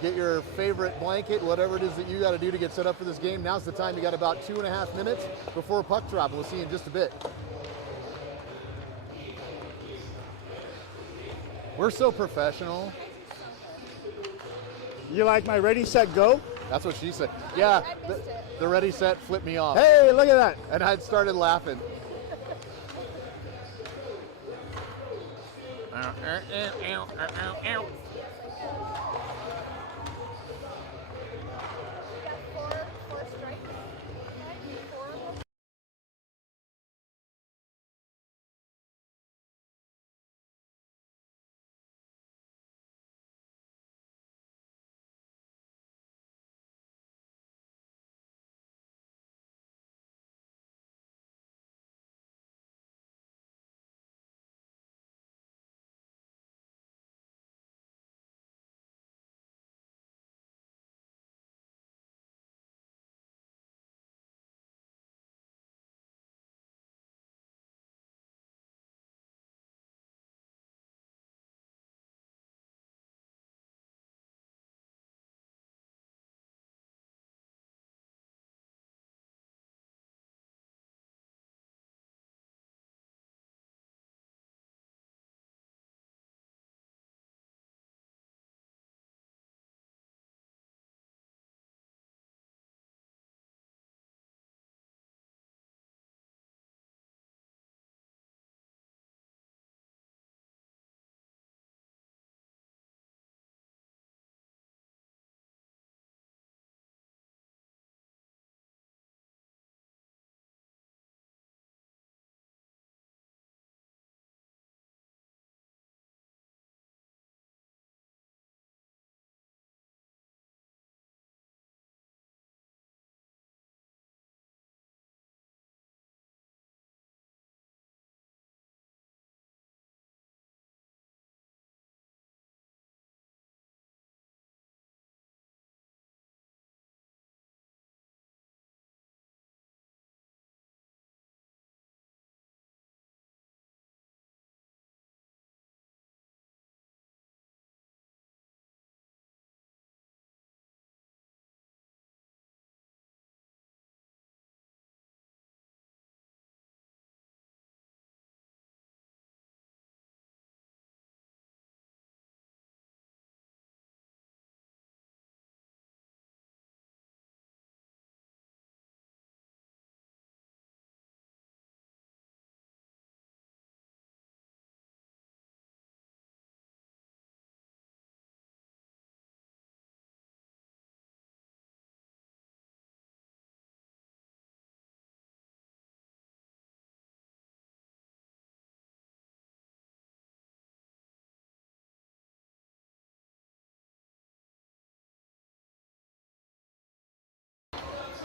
Get your favorite blanket, whatever it is that you got to do to get set up for this game. Now's the time. You got about 2.5 minutes before puck drop. We'll see you in just a bit. We're so professional. You like my ready, set, go? That's what she said. Yeah, the ready, set, flip me off. Hey, look at that. And I'd started laughing.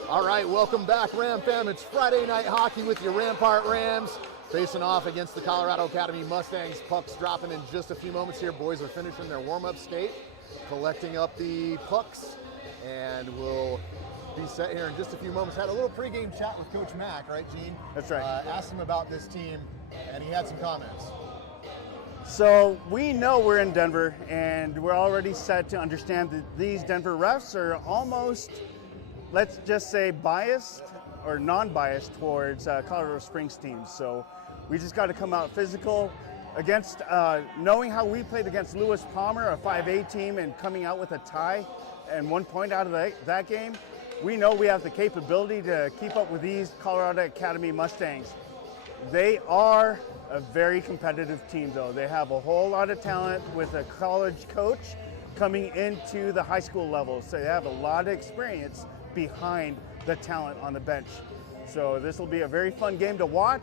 All right, welcome back, Ram fam. It's Friday night hockey with your Rampart Rams facing off against the Colorado Academy Mustangs. Pucks dropping in just a few moments here. Boys are finishing their warm-up skate, collecting up the pucks, and we'll be set here in just a few moments. Had a little pregame chat with Coach Mack, right, Gene? That's right. Asked him about this team, and he had some comments. So we know we're in Denver, and we're already set to understand that these Denver refs are almost, let's just say, biased or non-biased towards Colorado Springs teams. So we just got to come out physical against, knowing how we played against Lewis Palmer, a 5A team, and coming out with a tie and 1 point out of that game. We know we have the capability to keep up with these Colorado Academy Mustangs. They are a very competitive team, though. They have a whole lot of talent with a college coach coming into the high school level. So they have a lot of experience behind the talent on the bench. So this will be a very fun game to watch,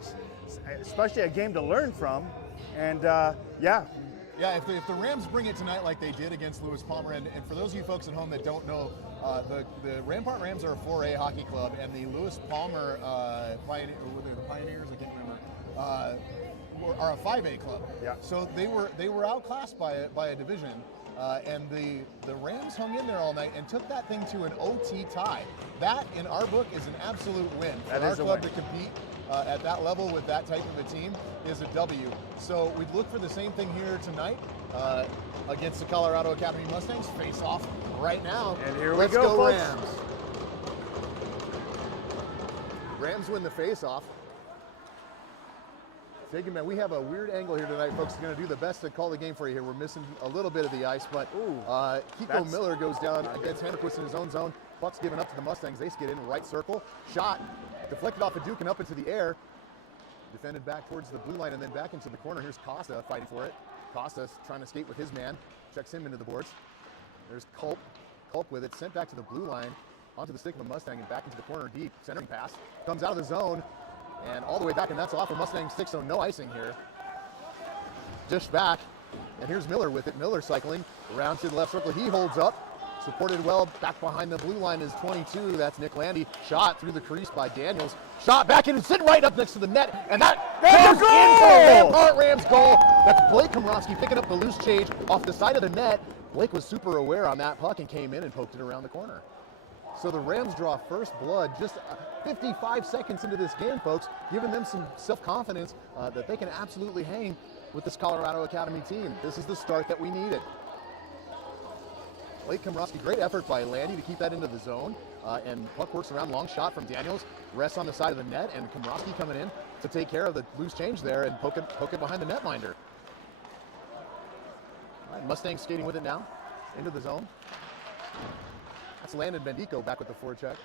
especially a game to learn from. And yeah, if the Rams bring it tonight like they did against Lewis Palmer, and for those of you folks at home that don't know, the Rampart Rams are a 4A hockey club, and the Lewis Palmer the Pioneers, I can't remember, are a 5A club. Yeah. So they were outclassed by a division. and the Rams hung in there all night and took that thing to an OT tie. That, in our book, is an absolute win. For our club to compete at that level with that type of a team is a W. So we'd look for the same thing here tonight against the Colorado Academy Mustangs. Face off right now. And here Let's we go, folks. Rams. Rams win the face off. Taking, man, we have a weird angle here tonight, folks. We're going to do the best to call the game for you here. We're missing a little bit of the ice, but Kiko Miller goes down against Hammerquist in his own zone. Puck's given up to the Mustangs. They skid in right circle. Shot deflected off of Duke and up into the air. Defended back towards the blue line and then back into the corner. Here's Costa fighting for it. Costa's trying to skate with his man. Checks him into the boards. There's Culp. Culp with it. Sent back to the blue line. Onto the stick of a Mustang and back into the corner deep. Centering pass. Comes out of the zone. And all the way back, and that's off a Mustang stick, so no icing here. Dish back, and here's Miller with it. Miller cycling around to the left circle. He holds up, supported well. Back behind the blue line is 22. That's Nick Landy. Shot through the crease by Daniels. Shot back in and sitting right up next to the net, and that goes in for a Rampart Rams goal. That's Blake Komrosky picking up the loose change off the side of the net. Blake was super aware on that puck and came in and poked it around the corner. So the Rams draw first blood just 55 seconds into this game, folks, giving them some self-confidence that they can absolutely hang with this Colorado Academy team. This is the start that we needed. Blake Komrosky, great effort by Landy to keep that into the zone. And puck works around, long shot from Daniels, rests on the side of the net, and Komrosky coming in to take care of the loose change there and poke it behind the netminder. All right, Mustangs skating with it now, into the zone. That's Landon Bendico back with the forecheck.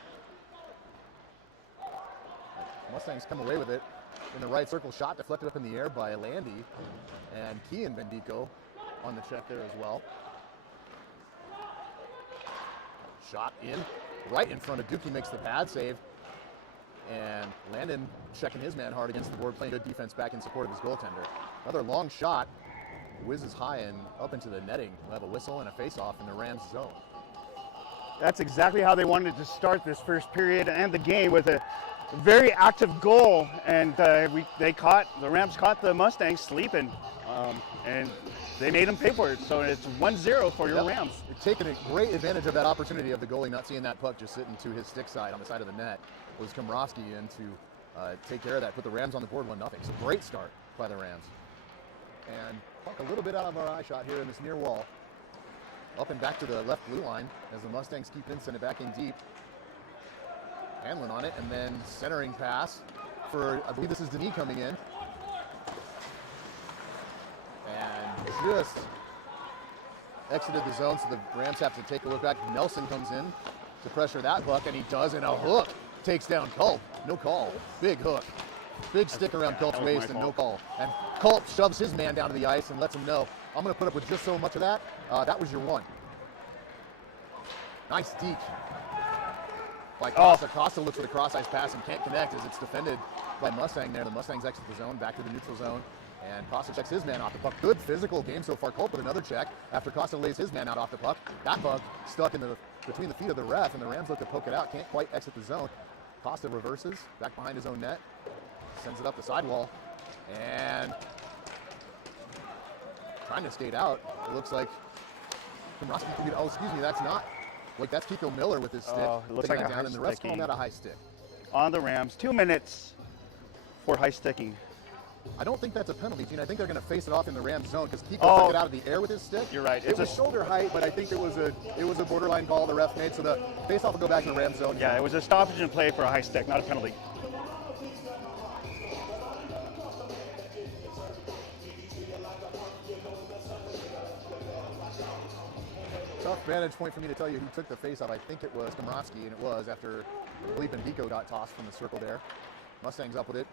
Mustangs come away with it in the right circle. Shot deflected up in the air by Landy. And Kean Bendico on the check there as well. Shot in, right in front of Dookie, makes the pad save. And Landon checking his man hard against the board, playing good defense back in support of his goaltender. Another long shot, whizzes high and up into the netting. We'll have a whistle and a face-off in the Rams zone. That's exactly how they wanted to start this first period and the game, with a very active goal, and the Rams caught the Mustangs sleeping, and they made them pay for it. So it's 1-0 for your Rams. They're taking a great advantage of that opportunity of the goalie not seeing that puck just sitting to his stick side on the side of the net. Was Komrosky in to take care of that, put the Rams on the board 1-0. So great start by the Rams. And puck a little bit out of our eye shot here in this near wall. Up and back to the left blue line as the Mustangs keep in, send it back in deep. Hanlon on it, and then centering pass for, I believe this is Denis coming in. And just exited the zone, so the Rams have to take a look back. Nelson comes in to pressure that puck, and he does, and a hook takes down Culp. No call. Big hook. Big stick around Culp's waist and no call. And Culp shoves his man down to the ice and lets him know, I'm going to put up with just so much of that. That was your one. Nice deke by Costa. Costa looks for the cross-ice pass and can't connect as it's defended by Mustang there. The Mustangs exit the zone, back to the neutral zone. And Costa checks his man off the puck. Good physical game so far. Culp with another check after Costa lays his man out off the puck. That puck stuck in between the feet of the ref, and the Rams look to poke it out. Can't quite exit the zone. Costa reverses, back behind his own net. Sends it up the sidewall. And trying to skate out. It looks like Komrosky, oh, excuse me, that's not. Like, that's Kiko Miller with his stick. It looks like a down, and the ref's calling that a high stick. On the Rams, 2 minutes for high sticking. I don't think that's a penalty, Gene. I think they're going to face it off in the Rams zone because Kiko took it out of the air with his stick. You're right. It was shoulder height, but I think it was a borderline call the ref made, so the face-off will go back to the Rams zone. Yeah, it was a stoppage and play for a high stick, not a penalty. Tough vantage point for me to tell you who took the face-off. I think it was Komrosky, and it was after Bleep and Dico got tossed from the circle there. Mustangs up with it.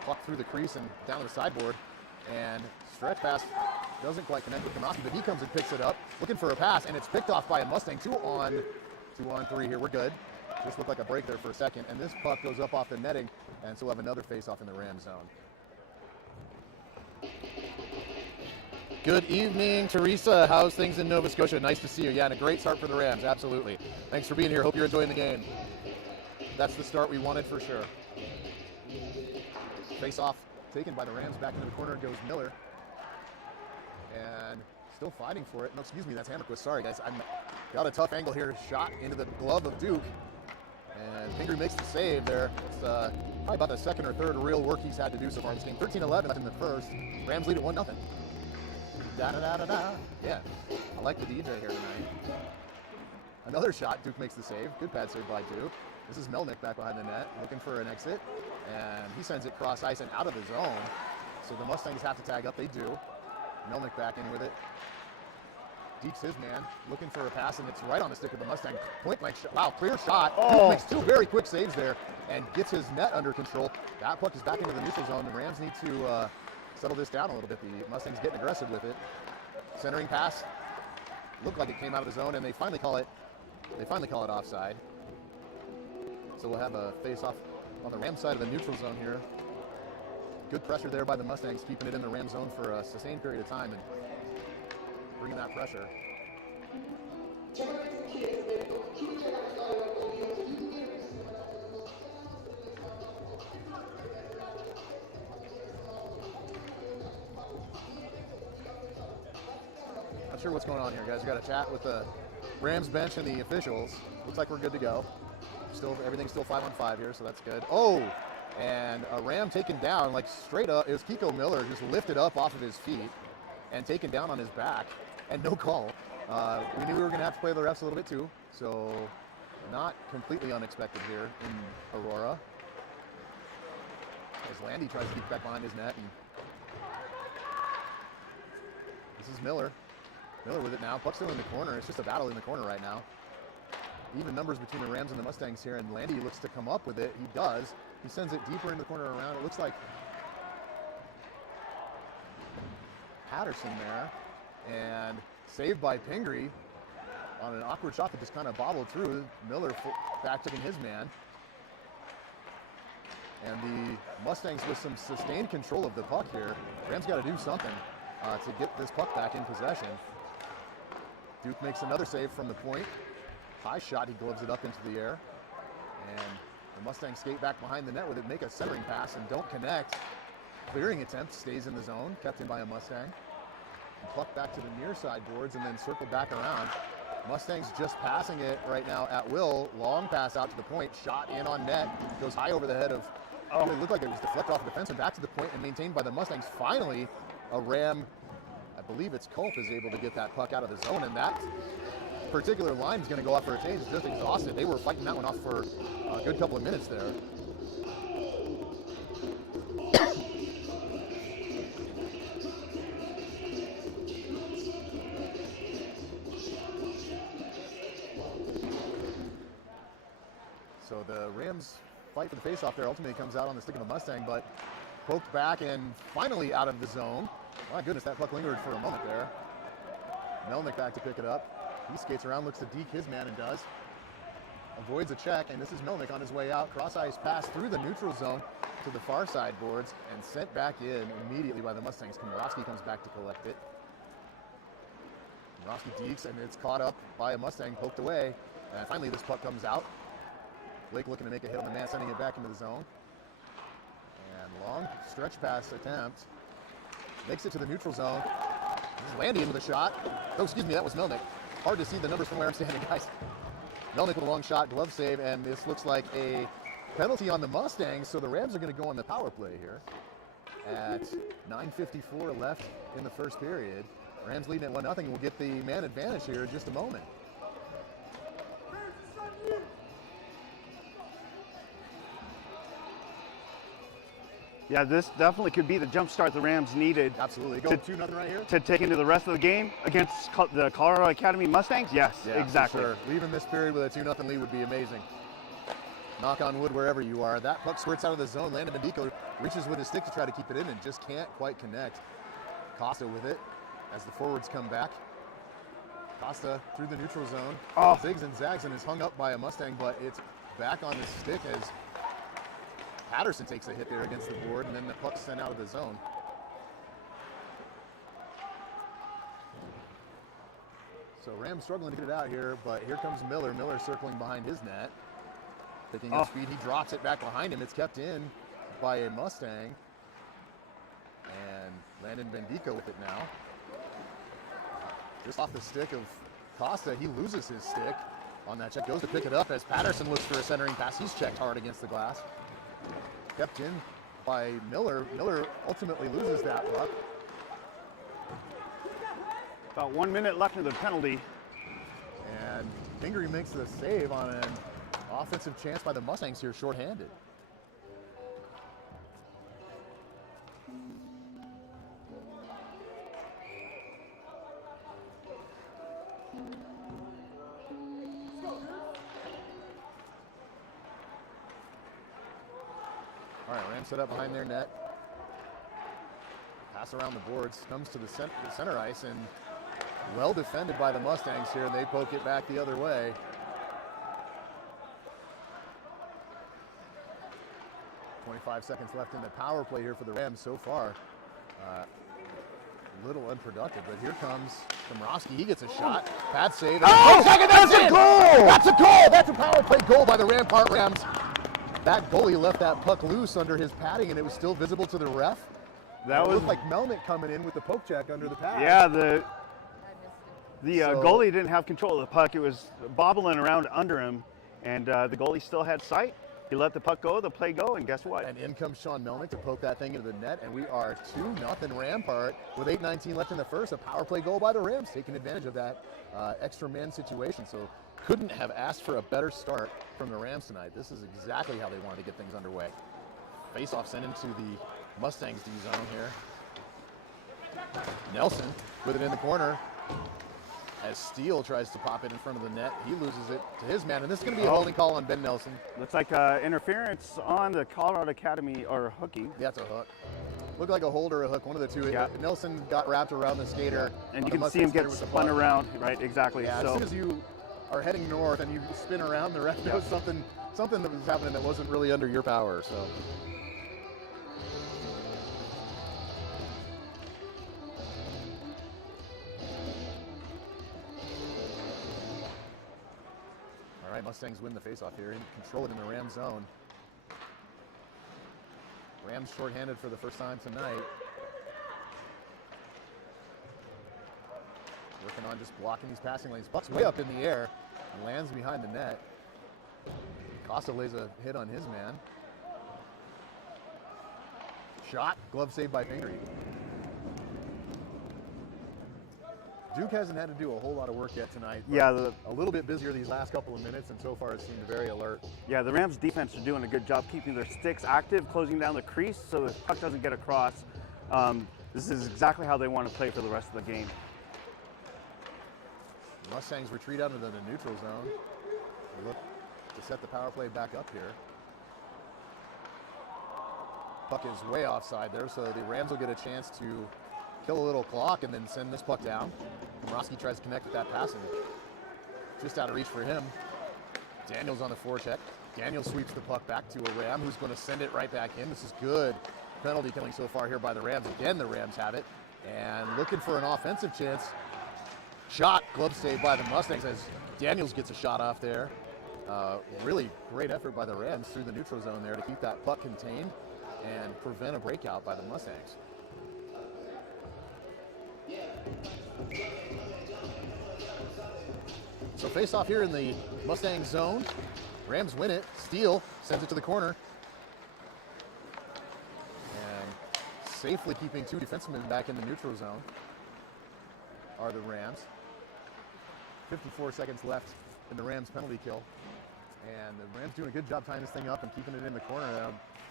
Puck through the crease and down to the sideboard. And stretch pass doesn't quite connect with Komrosky, but he comes and picks it up, looking for a pass, and it's picked off by a Mustang. 2 on 3 here. We're good. Just looked like a break there for a second. And this puck goes up off the netting, and so we'll have another face-off in the Ram zone. Good evening, Teresa. How's things in Nova Scotia? Nice to see you. Yeah, and a great start for the Rams, absolutely. Thanks for being here. Hope you're enjoying the game. That's the start we wanted for sure. Face off taken by the Rams. Back into the corner goes Miller. And still fighting for it. No, excuse me, that's Hammerquist. Sorry, guys. I got a tough angle here. Shot into the glove of Duke. And Pingree makes the save there. It's probably about the second or third real work he's had to do so far in this game. 13-11 left in the first. Rams lead at 1-0. Da-da-da-da-da. Yeah, I like the DJ here tonight. Another shot. Duke makes the save. Good pad save by Duke. This is Melnick back behind the net, looking for an exit. And he sends it cross ice and out of the zone. So the Mustangs have to tag up. They do. Melnick back in with it. Deeks his man, looking for a pass, and it's right on the stick of the Mustang. Point blank shot. Wow, clear shot. Duke makes two very quick saves there and gets his net under control. That puck is back into the neutral zone. The Rams need to settle this down a little bit. The Mustangs getting aggressive with it. Centering pass. Looked like it came out of the zone, and they finally call it offside. So we'll have a face-off on the Rams side of the neutral zone here. Good pressure there by the Mustangs, keeping it in the Ram zone for a sustained period of time and bringing that pressure. Not sure what's going on here, guys. We got a chat with the Rams bench and the officials. Looks like we're good to go. Everything's still 5-on-5 here, so that's good. Oh, and a Ram taken down, like straight up. It was Kiko Miller just lifted up off of his feet and taken down on his back, and no call. We knew we were going to have to play the refs a little bit too, so not completely unexpected here in Aurora. As Landy tries to get back behind his net, and this is Miller. Miller with it now. Puck's still in the corner. It's just a battle in the corner right now. Even numbers between the Rams and the Mustangs here, and Landy looks to come up with it. He does. He sends it deeper into the corner around. It looks like Patterson there, and saved by Pingree on an awkward shot that just kind of bobbled through. Miller back-checking his man. And the Mustangs with some sustained control of the puck here. Rams got to do something to get this puck back in possession. Duke makes another save from the point. High shot, he gloves it up into the air. And the Mustangs skate back behind the net with it, make a centering pass and don't connect. Clearing attempt, stays in the zone, kept in by a Mustang. And puck back to the near side boards and then circle back around. Mustangs just passing it right now at will. Long pass out to the point, shot in on net. Goes high over the head of, it looked like it was deflected off the defense and back to the point and maintained by the Mustangs. Finally, a Ram, I believe it's Culp, is able to get that puck out of the zone, and that particular line is going to go off for a change. It's just exhausted. They were fighting that one off for a good couple of minutes there. So the Rams fight for the faceoff there. Ultimately comes out on the stick of a Mustang, but poked back and finally out of the zone. My goodness, that puck lingered for a moment there. Melnick back to pick it up. He skates around, looks to deke his man and does. Avoids a check, and this is Melnick on his way out. Cross ice pass through the neutral zone to the far side boards and sent back in immediately by the Mustangs. Komorowski comes back to collect it. Komorowski dekes, and it's caught up by a Mustang, poked away. And finally this puck comes out. Blake looking to make a hit on the man, sending it back into the zone. And long stretch pass attempt. Makes it to the neutral zone. This is Landy into the shot. Oh, excuse me, that was Melnick. Hard to see the numbers from where I'm standing, guys. Melnick with a long shot, glove save, and this looks like a penalty on the Mustangs, so the Rams are going to go on the power play here at 9:54 left in the first period. Rams leading at 1-0. We'll get the man advantage here in just a moment. Yeah, this definitely could be the jump start the Rams needed. Absolutely. Go 2-0 right here. To take into the rest of the game against the Colorado Academy Mustangs? Yes, yeah, exactly. For sure. Leaving this period with a 2-0 lead would be amazing. Knock on wood wherever you are. That puck squirts out of the zone. Landon Bendico reaches with his stick to try to keep it in and just can't quite connect. Costa with it as the forwards come back. Costa through the neutral zone. Zigs and zags and is hung up by a Mustang, but it's back on his stick as Patterson takes a hit there against the board, and then the puck's sent out of the zone. So Rams struggling to get it out here, but here comes Miller. Miller circling behind his net. Picking up speed, he drops it back behind him. It's kept in by a Mustang. And Landon Bendico with it now. just off the stick of Costa. He loses his stick on that check, goes to pick it up as Patterson looks for a centering pass. He's checked hard against the glass. Kept in by Miller. Miller ultimately loses that puck. About 1 minute left in the penalty. And Pingree makes the save on an offensive chance by the Mustangs here, shorthanded. All right, Rams set up behind their net. Pass around the boards, comes to the center ice, and well defended by the Mustangs here, and they poke it back the other way. .5 seconds left in the power play here for the Rams so far. A little unproductive, but here comes Dombrowski. He gets a shot. Bad save. Oh, that's a goal! That's a goal! That's a power play goal by the Rampart Rams. That goalie left that puck loose under his padding, and it was still visible to the ref. That was looked like Melnick coming in with the poke check under the pad. Yeah, the goalie didn't have control of the puck. It was bobbling around under him, and the goalie still had sight. He let the puck go, the play go, and guess what? And in comes Sean Melnick to poke that thing into the net, and we are 2-0 Rampart with 8:19 left in the first. A power play goal by the Rams, taking advantage of that extra man situation. So couldn't have asked for a better start from the Rams tonight. This is exactly how they wanted to get things underway. Face-off sent into the Mustangs D zone here. Nelson with it in the corner. As Steele tries to pop it in front of the net, he loses it to his man, and this is going to be a holding call on Ben Nelson. Looks like interference on the Colorado Academy or hooking. Yeah, it's a hook. Looked like a hold or a hook, one of the two. Yeah. Nelson got wrapped around the skater. And you can see him get spun around, right? Exactly. Yeah, so as soon as you are heading north and you spin around, the ref knows something that was happening that wasn't really under your power. So. All right, Mustangs win the faceoff here, and control it in the Ram zone. Rams shorthanded for the first time tonight. Working on just blocking these passing lanes. Puck's way up in the air and lands behind the net. Costa lays a hit on his man. Shot, glove saved by Pingree. Duke hasn't had to do a whole lot of work yet tonight. Yeah, a little bit busier these last couple of minutes, and so far it seemed very alert. Yeah, the Rams defense are doing a good job keeping their sticks active, closing down the crease so the puck doesn't get across. This is exactly how they want to play for the rest of the game. Mustangs retreat out into the neutral zone. They look to set the power play back up here. Puck is way offside there, so the Rams will get a chance to kill a little clock and then send this puck down. Morosky tries to connect with that pass, and just out of reach for him. Daniels on the forecheck. Daniels sweeps the puck back to a Ram who's going to send it right back in. This is good penalty killing so far here by the Rams. Again, the Rams have it, and looking for an offensive chance. Shot, glove save by the Mustangs as Daniels gets a shot off there. Really great effort by the Rams through the neutral zone there to keep that puck contained and prevent a breakout by the Mustangs. So face off here in the Mustang zone. Rams win it. Steele sends it to the corner. And safely keeping two defensemen back in the neutral zone are the Rams. 54 seconds left in the Rams penalty kill. And the Rams doing a good job tying this thing up and keeping it in the corner.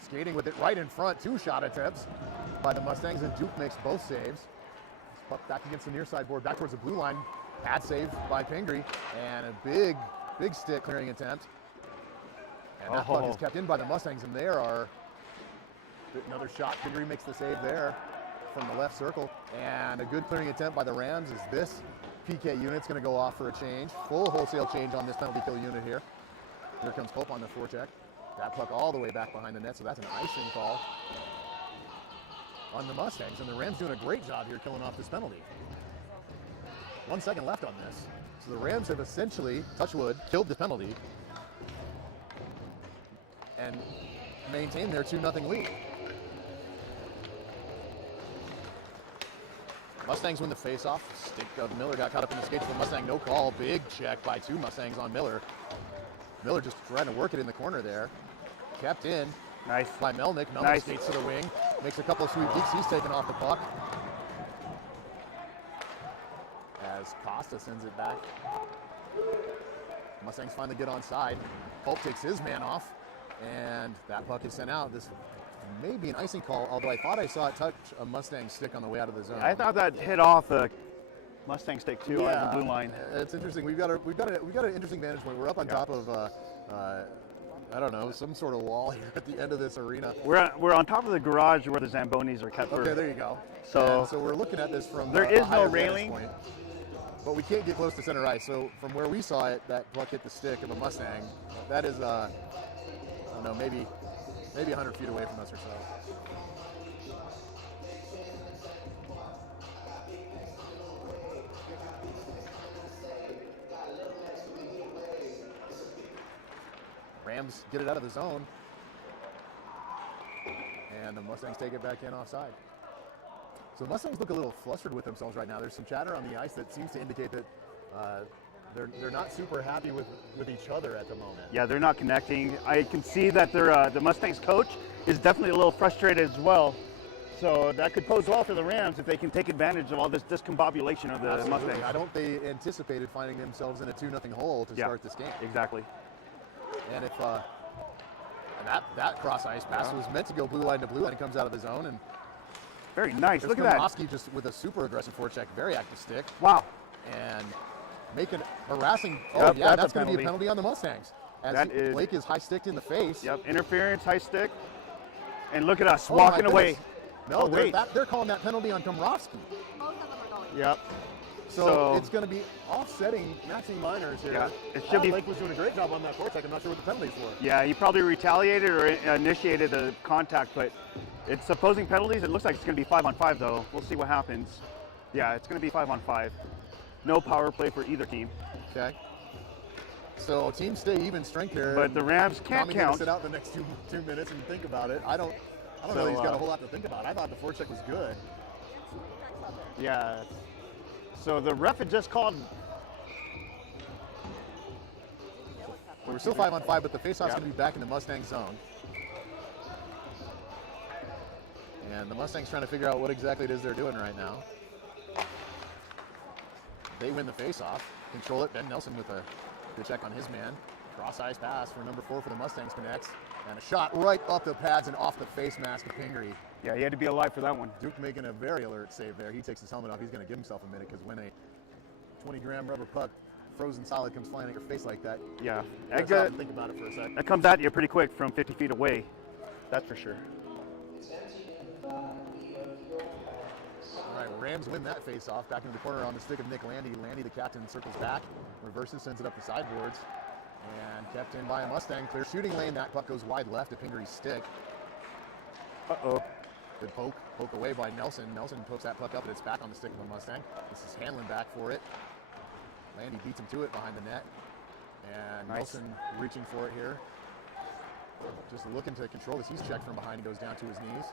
Skating with it right in front. Two shot attempts by the Mustangs, and Duke makes both saves. Puck back against the near side board, back towards the blue line. Pad save by Pingree, and a big stick clearing attempt. And that puck is kept in by the Mustangs, and there are another shot. Pingree makes the save there from the left circle, and a good clearing attempt by the Rams as this PK unit's going to go off for a change. Full wholesale change on this penalty kill unit here. Here comes Pope on the forecheck. That puck all the way back behind the net, so that's an icing call on the Mustangs, and the Rams doing a great job here killing off this penalty. 1 second left on this. So the Rams have essentially, touch wood, killed the penalty and maintained their 2-0 lead. Mustangs win the face-off. Stick of Miller got caught up in the skates of the Mustang. No call. Big check by 2 Mustangs on Miller. Miller just trying to work it in the corner there. Kept in. Nice. By Melnick. Melnick Nice. skates to the wing. Makes a couple of sweet peeks. He's taken off the puck. As Costa sends it back. Mustangs finally get onside. Polk takes his man off. And that puck is sent out. This may be an icing call, although I thought I saw it touch a Mustang stick on the way out of the zone. I thought that hit off the Mustang stick too on the blue line. It's interesting. We've got an interesting vantage point. We're up on top of I don't know, some sort of wall here at the end of this arena. We're on top of the garage where the Zambonis are kept. Okay, there you go. So we're looking at this from there is no railing, point, but we can't get close to center ice. So from where we saw it, that puck hit the stick of a Mustang. That is I don't know, maybe 100 feet away from us or so. Rams get it out of the zone, and the Mustangs take it back in offside. So the Mustangs look a little flustered with themselves right now. There's some chatter on the ice that seems to indicate that they're not super happy with each other at the moment. Yeah, they're not connecting. I can see that the Mustangs coach is definitely a little frustrated as well. So that could pose well for the Rams if they can take advantage of all this discombobulation of the Absolutely. Mustangs. I don't think they anticipated finding themselves in a 2-0 hole to start this game. Exactly. And if that cross ice pass was meant to go blue line to blue line, comes out of the zone, and very nice. Look at that. Komrowski just with a super aggressive forecheck, very active stick. Wow. And making harassing. Yep, that's going to be a penalty on the Mustangs. As Blake is high sticked in the face. Yep, interference, high stick. And look at us walking away. No, they're calling that penalty on Komrowski. Both of them are going. Yep. So it's going to be offsetting matching minors here. Yeah, it should be. Blake was doing a great job on that forecheck. I'm not sure what the penalty's for. Yeah, he probably retaliated or initiated the contact, but it's opposing penalties. It looks like it's going to be 5-on-5 though. We'll see what happens. Yeah, it's going to be 5-on-5. No power play for either team. Okay. So teams stay even strength here. But the Rams can't count. Sit out the next two minutes and think about it. I don't know. He's got a whole lot to think about. I thought the forecheck was good. Yeah. So the ref had just called. We're still 5-on-5, but the faceoff's going to be back in the Mustang zone. And the Mustangs trying to figure out what exactly it is they're doing right now. They win the faceoff, control it. Ben Nelson with a good check on his man. Cross ice pass for number 4 for the Mustangs connects. And a shot right off the pads and off the face mask of Pingree. Yeah, he had to be alive for that one. Duke making a very alert save there. He takes his helmet off. He's going to give himself a minute because when a 20-gram rubber puck, frozen solid, comes flying at your face like that, yeah, you gotta think about it for a sec. That comes at you pretty quick from 50 feet away. That's for sure. All right, Rams win that face-off. Back into the corner on the stick of Nick Landy. Landy, the captain, circles back, reverses, sends it up the sideboards, and kept in by a Mustang. Clear shooting lane. That puck goes wide left to Pingree's stick. Uh-oh. Good poke away by Nelson. Nelson pokes that puck up, and it's back on the stick of the Mustang. This is Hanlon back for it. Landy beats him to it behind the net. And nice. Nelson reaching for it here. Just looking to control this. He's checked from behind. He goes down to his knees.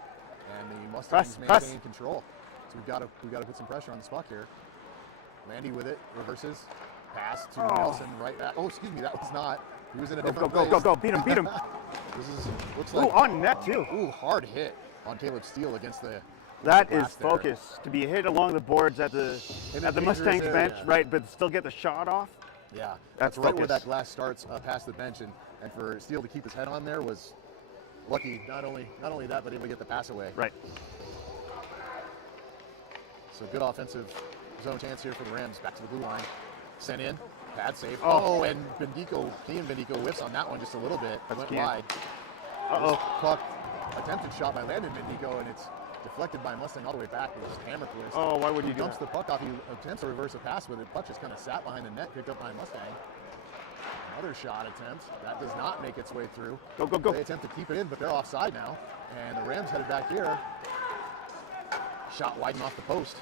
And the Mustangs maintain control. So we've got to put some pressure on the puck here. Landy with it, reverses, pass to Nelson, right back. Oh, excuse me, that was not. He was in a different place. Go, beat him. Looks like. Ooh, on net too. Ooh, hard hit on Caleb Steele against the. That is focus to be hit along the boards at the Mustangs bench, right? But still get the shot off. Yeah, that's right where that glass starts past the bench, and for Steele to keep his head on there was lucky. Not only that, but able to get the pass away. Right. So good offensive zone chance here for the Rams. Back to the blue line, sent in, pad save. Oh, and Ian Bendico whiffs on that one just a little bit. Went wide. Puck attempted shot by Landon Bendico, and it's deflected by Mustang all the way back with his hammer twist. Oh, why would you dumps the puck off? He attempts to reverse a pass with it. Puck just kind of sat behind the net, picked up by Mustang. Another shot attempt. That does not make its way through. Go. They attempt to keep it in, but they're offside now. And the Rams headed back here. Shot widen off the post.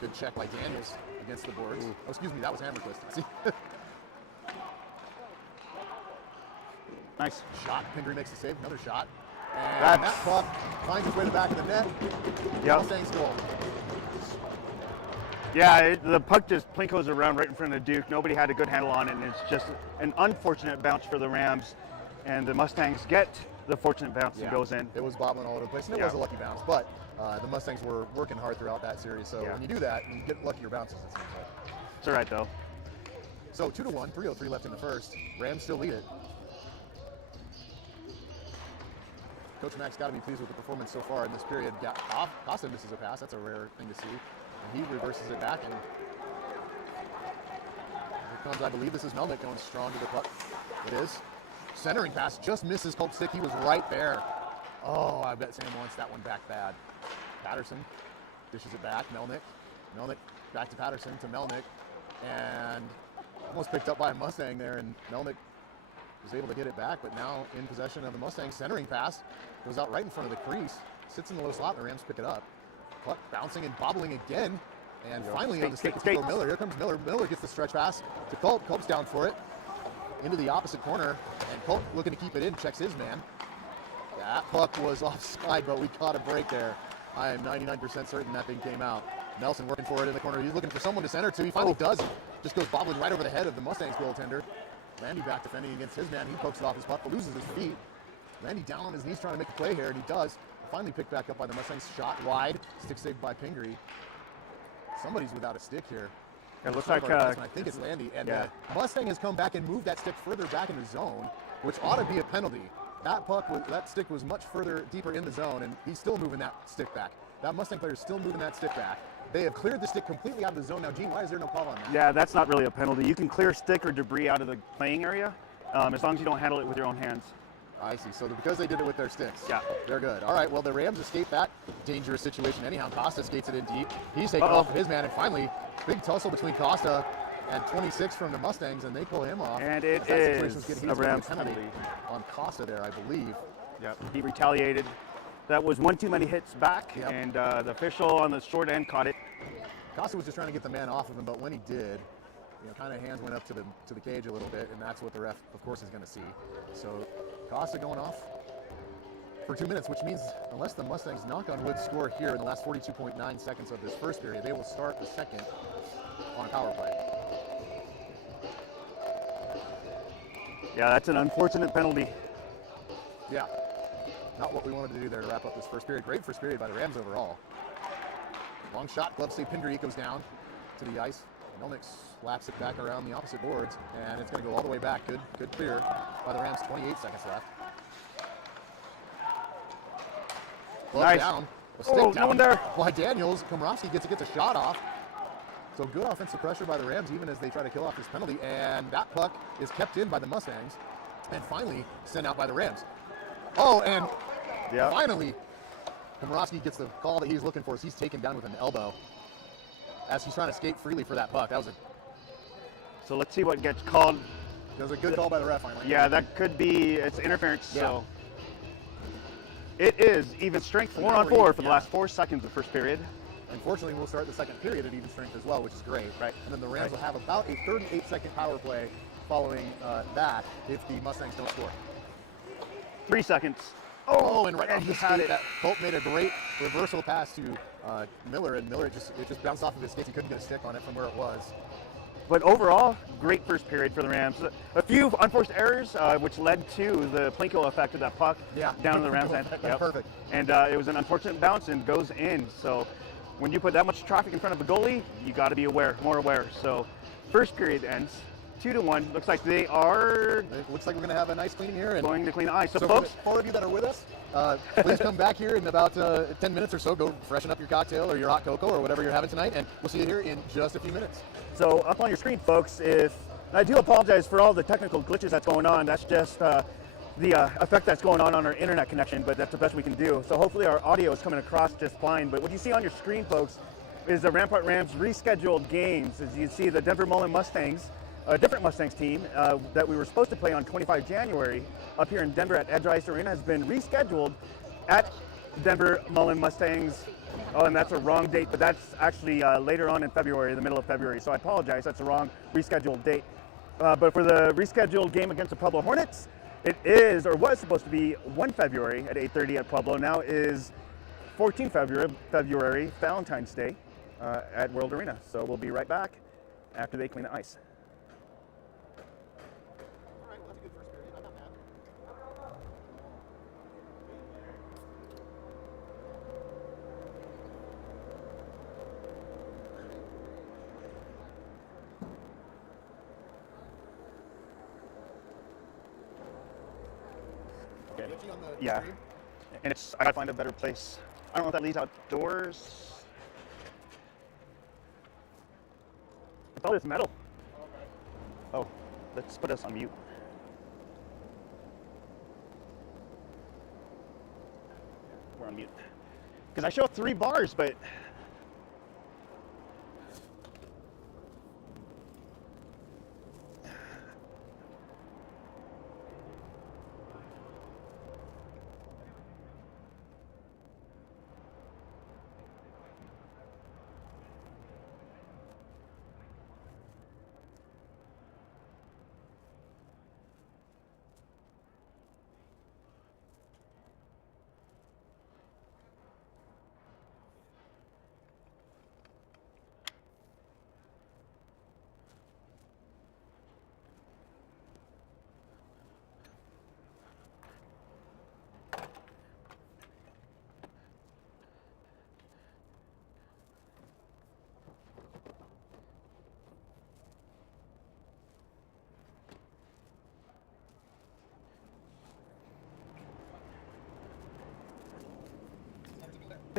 Good check by Daniels against the boards. Ooh. Oh, excuse me, that was hammer twist. See? Nice. Shot. Pingree makes the save. Another shot. And that puck finds its way to the back of the net. Yep. Mustangs goal. Yeah, the puck just plinkos around right in front of Duke. Nobody had a good handle on it, and it's just an unfortunate bounce for the Rams. And the Mustangs get the fortunate bounce that goes in. It was bobbling all over the place, and it was a lucky bounce, but the Mustangs were working hard throughout that series, so when you do that, you get luckier bounces, it seems like. It's all right, though. So 2-1, 3:03 left in the first. Rams still lead it. Coach Mack's got to be pleased with the performance so far in this period. Costa misses a pass. That's a rare thing to see. And he reverses it back, and here comes, I believe this is Melnick going strong to the puck. It is. Centering pass just misses Culp's stick. He was right there. Oh, I bet Sam wants that one back bad. Patterson dishes it back. Melnick back to Patterson to Melnick, and almost picked up by a Mustang there, and Melnick was able to get it back, but now in possession of the Mustangs. Centering pass goes out right in front of the crease, sits in the low slot, and the Rams pick it up. Puck bouncing and bobbling again, and finally on the stick to Miller. Here comes Miller. Miller gets the stretch pass to Culp. Culp's down for it into the opposite corner, and Culp looking to keep it in, checks his man. That puck was offside, but we caught a break there. I am 99% certain that thing came out. Nelson working for it in the corner. He's looking for someone to center to. He finally does. Just goes bobbling right over the head of the Mustangs goaltender. Landy back defending against his man. He pokes it off his puck, but loses his feet. Landy down on his knees trying to make a play here, and he does. Finally picked back up by the Mustangs. Shot wide. Stick saved by Pingree. Somebody's without a stick here. It looks like I think it's Landy. And Mustang has come back and moved that stick further back in the zone, which ought to be a penalty. That stick was much further deeper in the zone, and he's still moving that stick back. That Mustang player is still moving that stick back. They have cleared the stick completely out of the zone. Now, Gene, why is there no call on that? Yeah, that's not really a penalty. You can clear stick or debris out of the playing area as long as you don't handle it with your own hands. I see. So because they did it with their sticks, yeah, they're good. All right, well, the Rams escape that dangerous situation anyhow. Costa skates it in deep. He's taken off of his man, and finally, big tussle between Costa and 26 from the Mustangs, and they pull him off. And it is a Rams penalty on Costa there, I believe. Yep, he retaliated. That was one too many hits back, and the official on the short end caught it. Costa was just trying to get the man off of him, but when he did, kind of hands went up to the cage a little bit, and that's what the ref, of course, is going to see. So Costa going off for 2 minutes, which means unless the Mustangs, knock on wood, score here in the last 42.9 seconds of this first period, they will start the second on a power play. Yeah, that's an unfortunate penalty. Yeah, not what we wanted to do there to wrap up this first period. Great first period by the Rams overall. Long shot, glove save, Pingree goes down to the ice. Melnick slaps it back around the opposite boards, and it's going to go all the way back. Good clear by the Rams, 28 seconds left. Glove down, a stick down there by Daniels. Komrovsky gets a shot off. So good offensive pressure by the Rams, even as they try to kill off this penalty, and that puck is kept in by the Mustangs, and finally sent out by the Rams. Oh, and finally, Komrovsky gets the call that he's looking for as he's taken down with an elbow as he's trying to skate freely for that puck. So let's see what gets called. That was a good call by the ref finally. Yeah, that could be, it's interference. Yeah. So it is even strength 4-on-4 for the last 4 seconds of first period. Unfortunately, we'll start the second period at even strength as well, which is great. Right. And then the Rams will have about a 38-second power play following that if the Mustangs don't score. 3 seconds. Oh, and right off the skate, Culp made a great reversal pass to Miller, and Miller it just bounced off of his skates. He couldn't get a stick on it from where it was. But overall, great first period for the Rams. A few unforced errors, which led to the Plinko effect of that puck down to the Rams' end. Perfect. And it was an unfortunate bounce and goes in. So when you put that much traffic in front of a goalie, you got to be more aware. So first period ends 2-1. Looks like they are. It looks like we're going to have a nice clean here. And going to clean ice. So folks, for all of you that are with us, please come back here in about 10 minutes or so. Go freshen up your cocktail or your hot cocoa or whatever you're having tonight, and we'll see you here in just a few minutes. So up on your screen, folks, I do apologize for all the technical glitches that's going on. That's just the effect that's going on our internet connection, but that's the best we can do. So hopefully our audio is coming across just fine. But what you see on your screen, folks, is the Rampart Rams rescheduled games. As you see, the Denver Mullen Mustangs, a different Mustangs team that we were supposed to play on 25 January up here in Denver at Edge Ice Arena has been rescheduled at Denver Mullen Mustangs. Oh, and that's a wrong date, but that's actually later on in February, the middle of February. So I apologize, that's a wrong rescheduled date. But for the rescheduled game against the Pueblo Hornets, it is, or was supposed to be 1 February at 8:30 at Pueblo. Now is 14 February, Valentine's Day. at World Arena. So we'll be right back after they clean the ice. All right, well, that's a good first period. I'm not mad. Okay. Glitchy on the Yeah. stream? And I gotta find a better place. I don't know if that leads outdoors. It's all this metal. Oh, let's put us on mute. We're on mute. Because I show 3 bars, but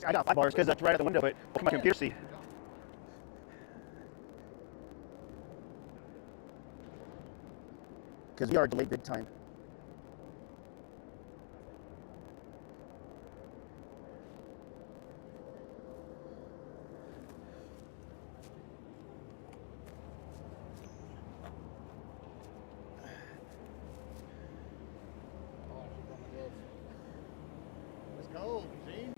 I got 5 bars because that's right at the window, but what can my computer see? Because we are delayed big time. Let's go, Gene.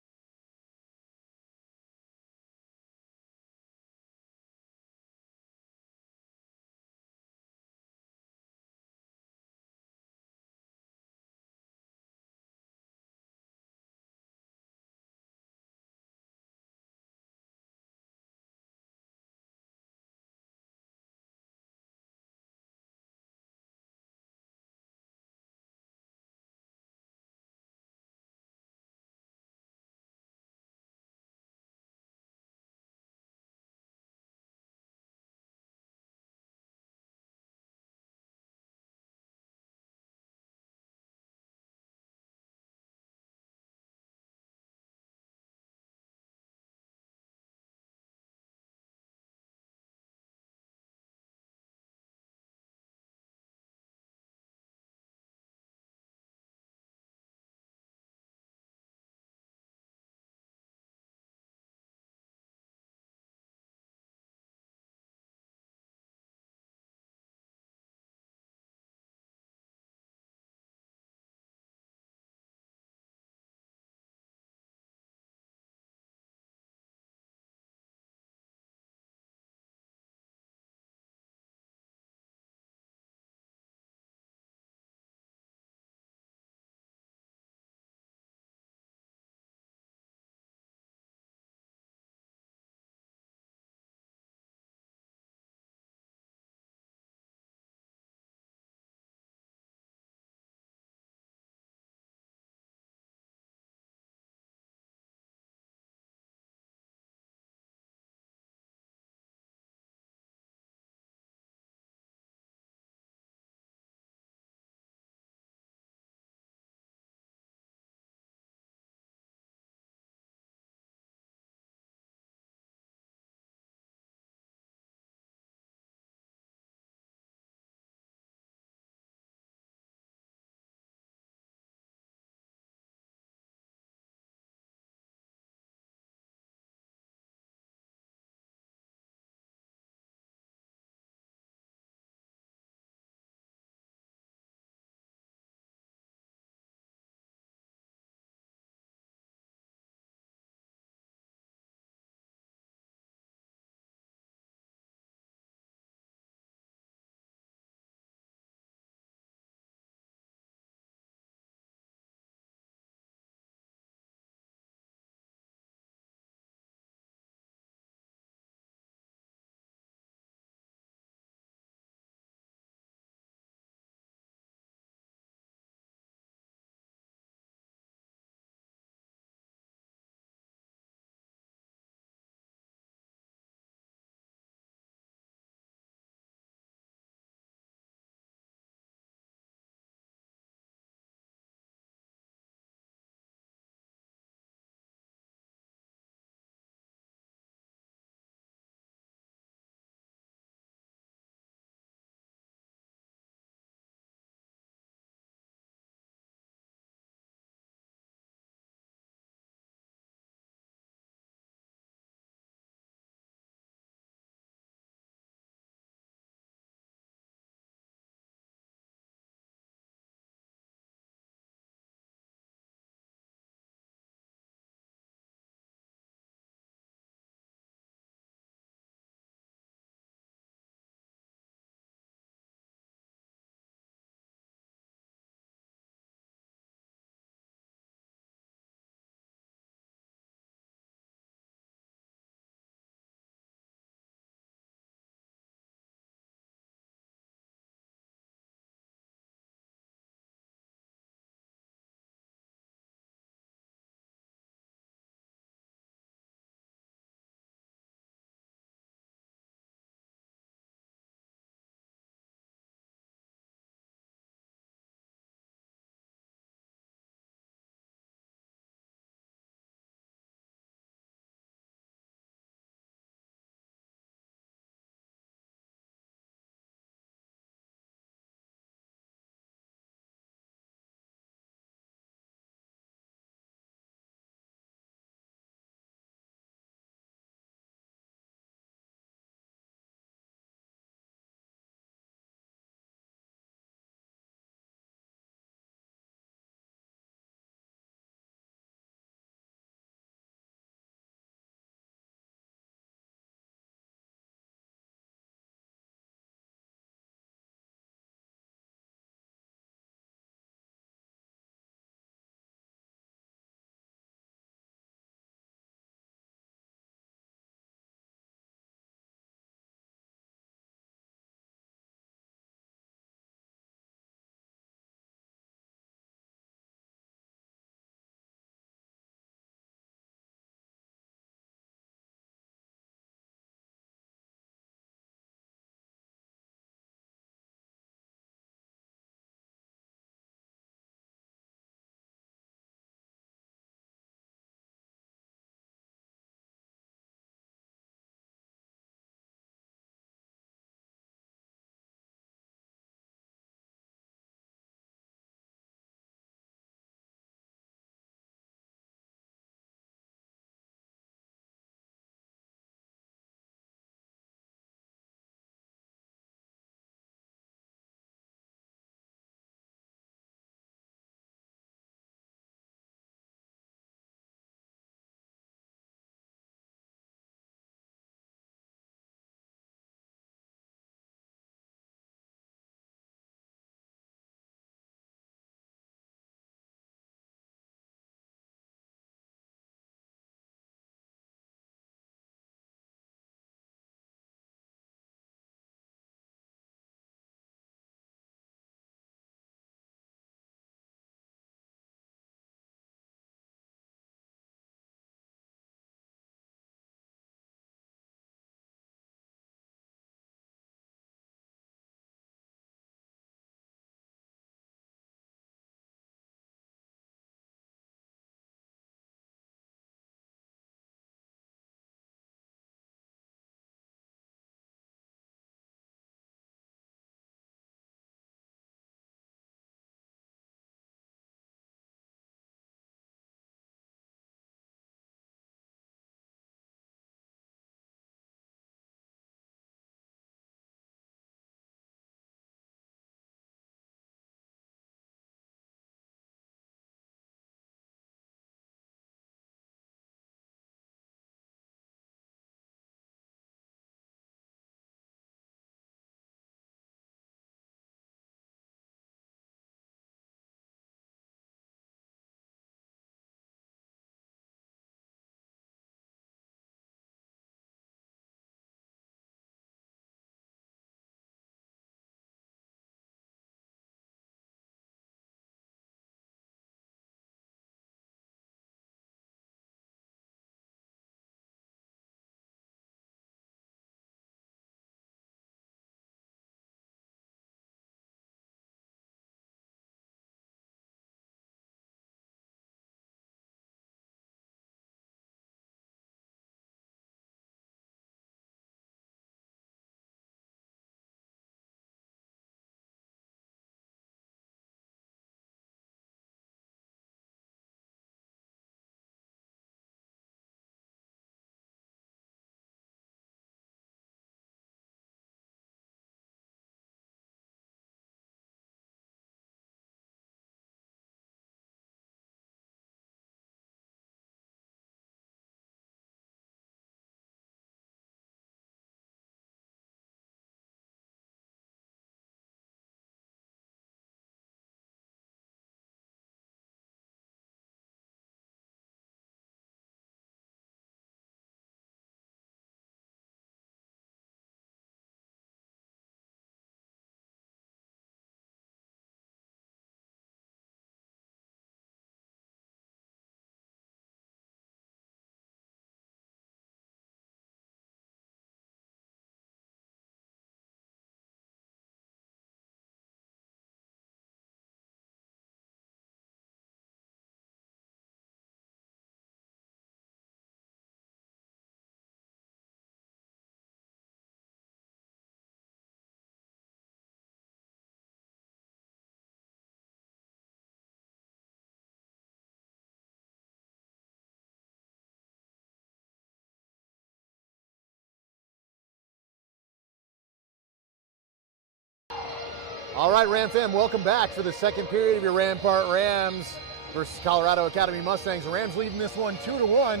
All right, Ram fam, welcome back for the second period of your Rampart Rams versus Colorado Academy Mustangs. The Rams leading this one 2-1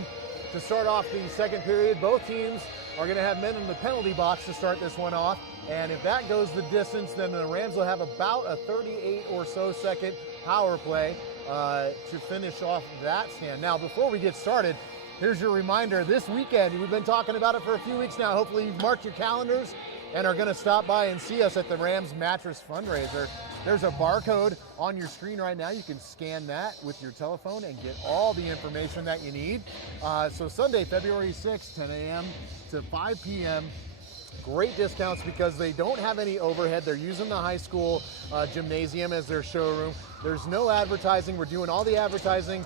to start off the second period. Both teams are going to have men in the penalty box to start this one off. And if that goes the distance, then the Rams will have about a 38 or so second power play to finish off that stand. Now, before we get started, here's your reminder. This weekend, we've been talking about it for a few weeks now. Hopefully you've marked your calendars and are going to stop by and see us at the Rams Mattress Fundraiser. There's a barcode on your screen right now. You can scan that with your telephone and get all the information that you need. So Sunday, February 6th, 10 a.m. to 5 p.m. Great discounts because they don't have any overhead. They're using the high school gymnasium as their showroom. There's no advertising. We're doing all the advertising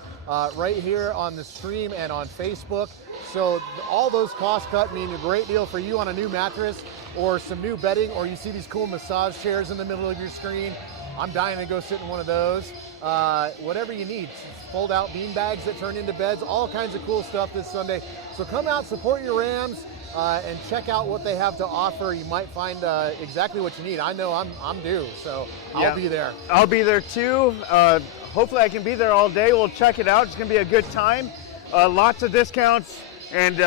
right here on the stream and on Facebook. So all those cost cut mean a great deal for you on a new mattress or some new bedding, or you see these cool massage chairs in the middle of your screen. I'm dying to go sit in one of those. Whatever you need. Fold out bean bags that turn into beds, all kinds of cool stuff this Sunday. So come out, support your Rams, and check out what they have to offer. You might find exactly what you need. I know I'm due, so I'll be there. I'll be there too. Hopefully I can be there all day. We'll check it out. It's gonna be a good time. Lots of discounts, and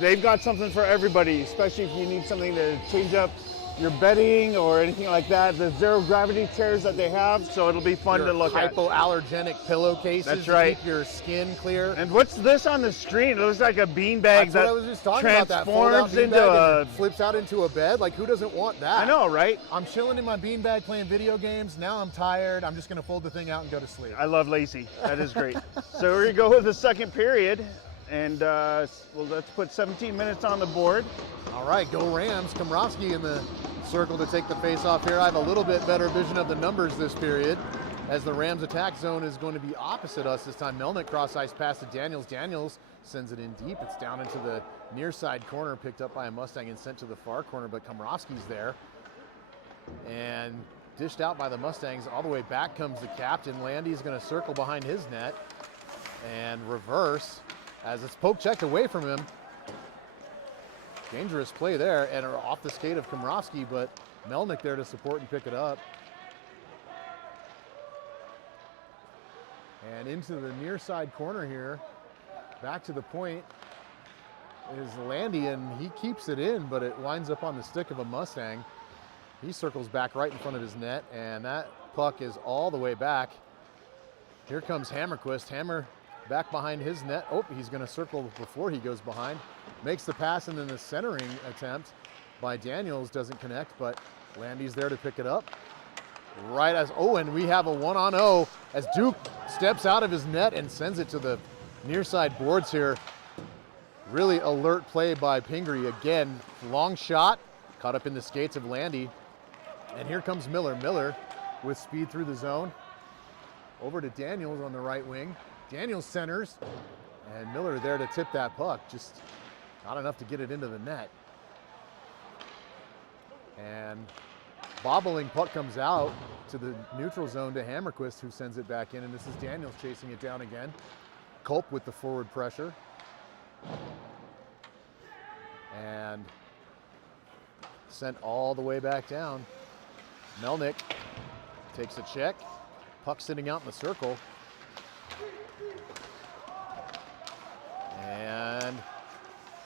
they've got something for everybody, especially if you need something to change up your bedding or anything like that. The zero gravity chairs that they have, so it'll be fun to look at. Hypoallergenic pillowcases. That's right. To keep your skin clear. And what's this on the screen? It looks like a beanbag That's what I was just talking about, that transforms into a... flips out into a bed. Like, who doesn't want that? I know, right? I'm chilling in my beanbag playing video games. Now I'm tired. I'm just going to fold the thing out and go to sleep. I love lazy. That is great. So we're going to go with the second period. And well, let's put 17 minutes on the board. All right, go Rams. Komrovsky in the circle to take the face off here. I have a little bit better vision of the numbers this period, as the Rams attack zone is going to be opposite us this time. Melnick cross ice pass to Daniels. Daniels sends it in deep. It's down into the near side corner, picked up by a Mustang and sent to the far corner, but Komrovsky's there. And dished out by the Mustangs. All the way back comes the captain. Landy's going to circle behind his net and reverse as it's poke checked away from him. Dangerous play there, and off the skate of Komrovsky, but Melnick there to support and pick it up. And into the near side corner here, back to the point is Landy, and he keeps it in, but it winds up on the stick of a Mustang. He circles back right in front of his net, and that puck is all the way back. Here comes Hammerquist. Hammer back behind his net. Oh, he's going to circle before he goes behind. Makes the pass, and then the centering attempt by Daniels doesn't connect, but Landy's there to pick it up. Right as, and we have a 1-on-0 as Duke steps out of his net and sends it to the near side boards here. Really alert play by Pingree. Again, long shot, caught up in the skates of Landy. And here comes Miller. Miller with speed through the zone. Over to Daniels on the right wing. Daniels centers, and Miller there to tip that puck. Just not enough to get it into the net. And bobbling puck comes out to the neutral zone to Hammerquist, who sends it back in, and this is Daniels chasing it down again. Culp with the forward pressure. And sent all the way back down. Melnick takes a check. Puck sitting out in the circle. And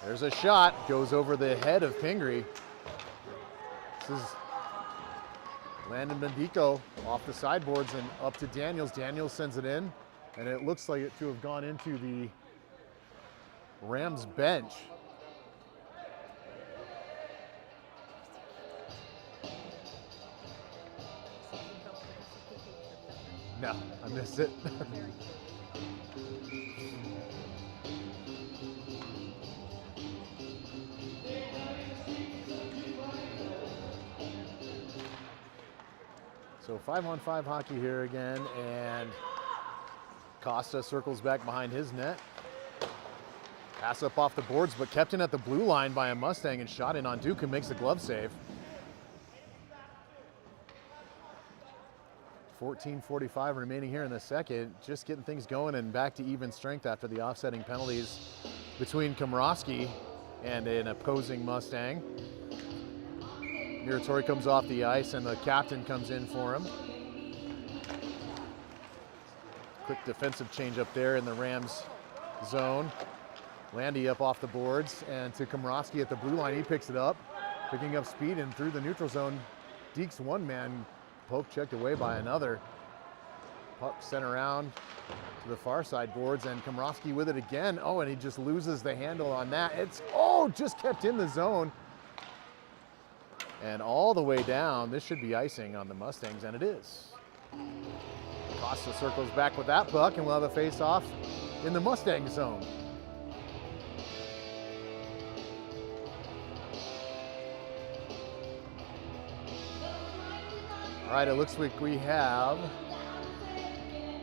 there's a shot, goes over the head of Pingree. This is Landon Mendico off the sideboards and up to Daniels. Daniels sends it in, and it looks like it to have gone into the Rams bench. No, I missed it. So 5-on-5 hockey here again, and Costa circles back behind his net. Pass up off the boards, but kept in at the blue line by a Mustang and shot in on Duke, who makes the glove save. 14:45 remaining here in the second. Just getting things going and back to even strength after the offsetting penalties between Komrovsky and an opposing Mustang. Muratori comes off the ice and the captain comes in for him. Quick defensive change up there in the Rams zone. Landy up off the boards, and to Komrowski at the blue line, he picks it up, picking up speed and through the neutral zone. Deeks one man, poke checked away by another. Puck sent around to the far side boards, and Komrowski with it again. Oh, and he just loses the handle on that. It's, oh, just kept in the zone. And all the way down, this should be icing on the Mustangs, and it is. Costa circles back with that puck, and we'll have a face-off in the Mustang zone. All right, it looks like we have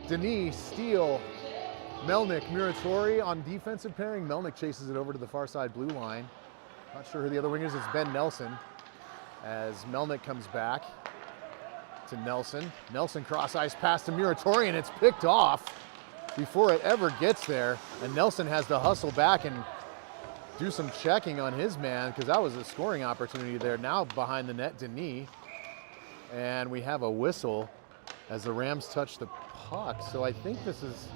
Denis, Steele, Melnick, Muratori on defensive pairing. Melnick chases it over to the far side blue line. Not sure who the other winger is. It's Ben Nelson as Melnick comes back to Nelson. Nelson cross ice pass to Muratori, and it's picked off before it ever gets there. And Nelson has to hustle back and do some checking on his man because that was a scoring opportunity there. Now behind the net, Denis. And we have a whistle as the Rams touch the puck. So I think this is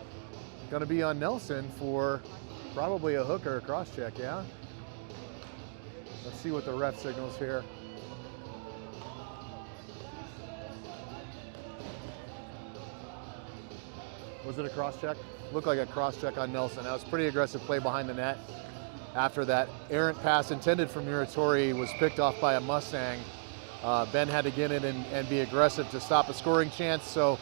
going to be on Nelson for probably a hook or a cross check, yeah? Let's see what the ref signals here. Was it a cross check? Looked like a cross check on Nelson. That was a pretty aggressive play behind the net. After that errant pass intended for Muratori was picked off by a Mustang. Ben had to get in and be aggressive to stop a scoring chance. So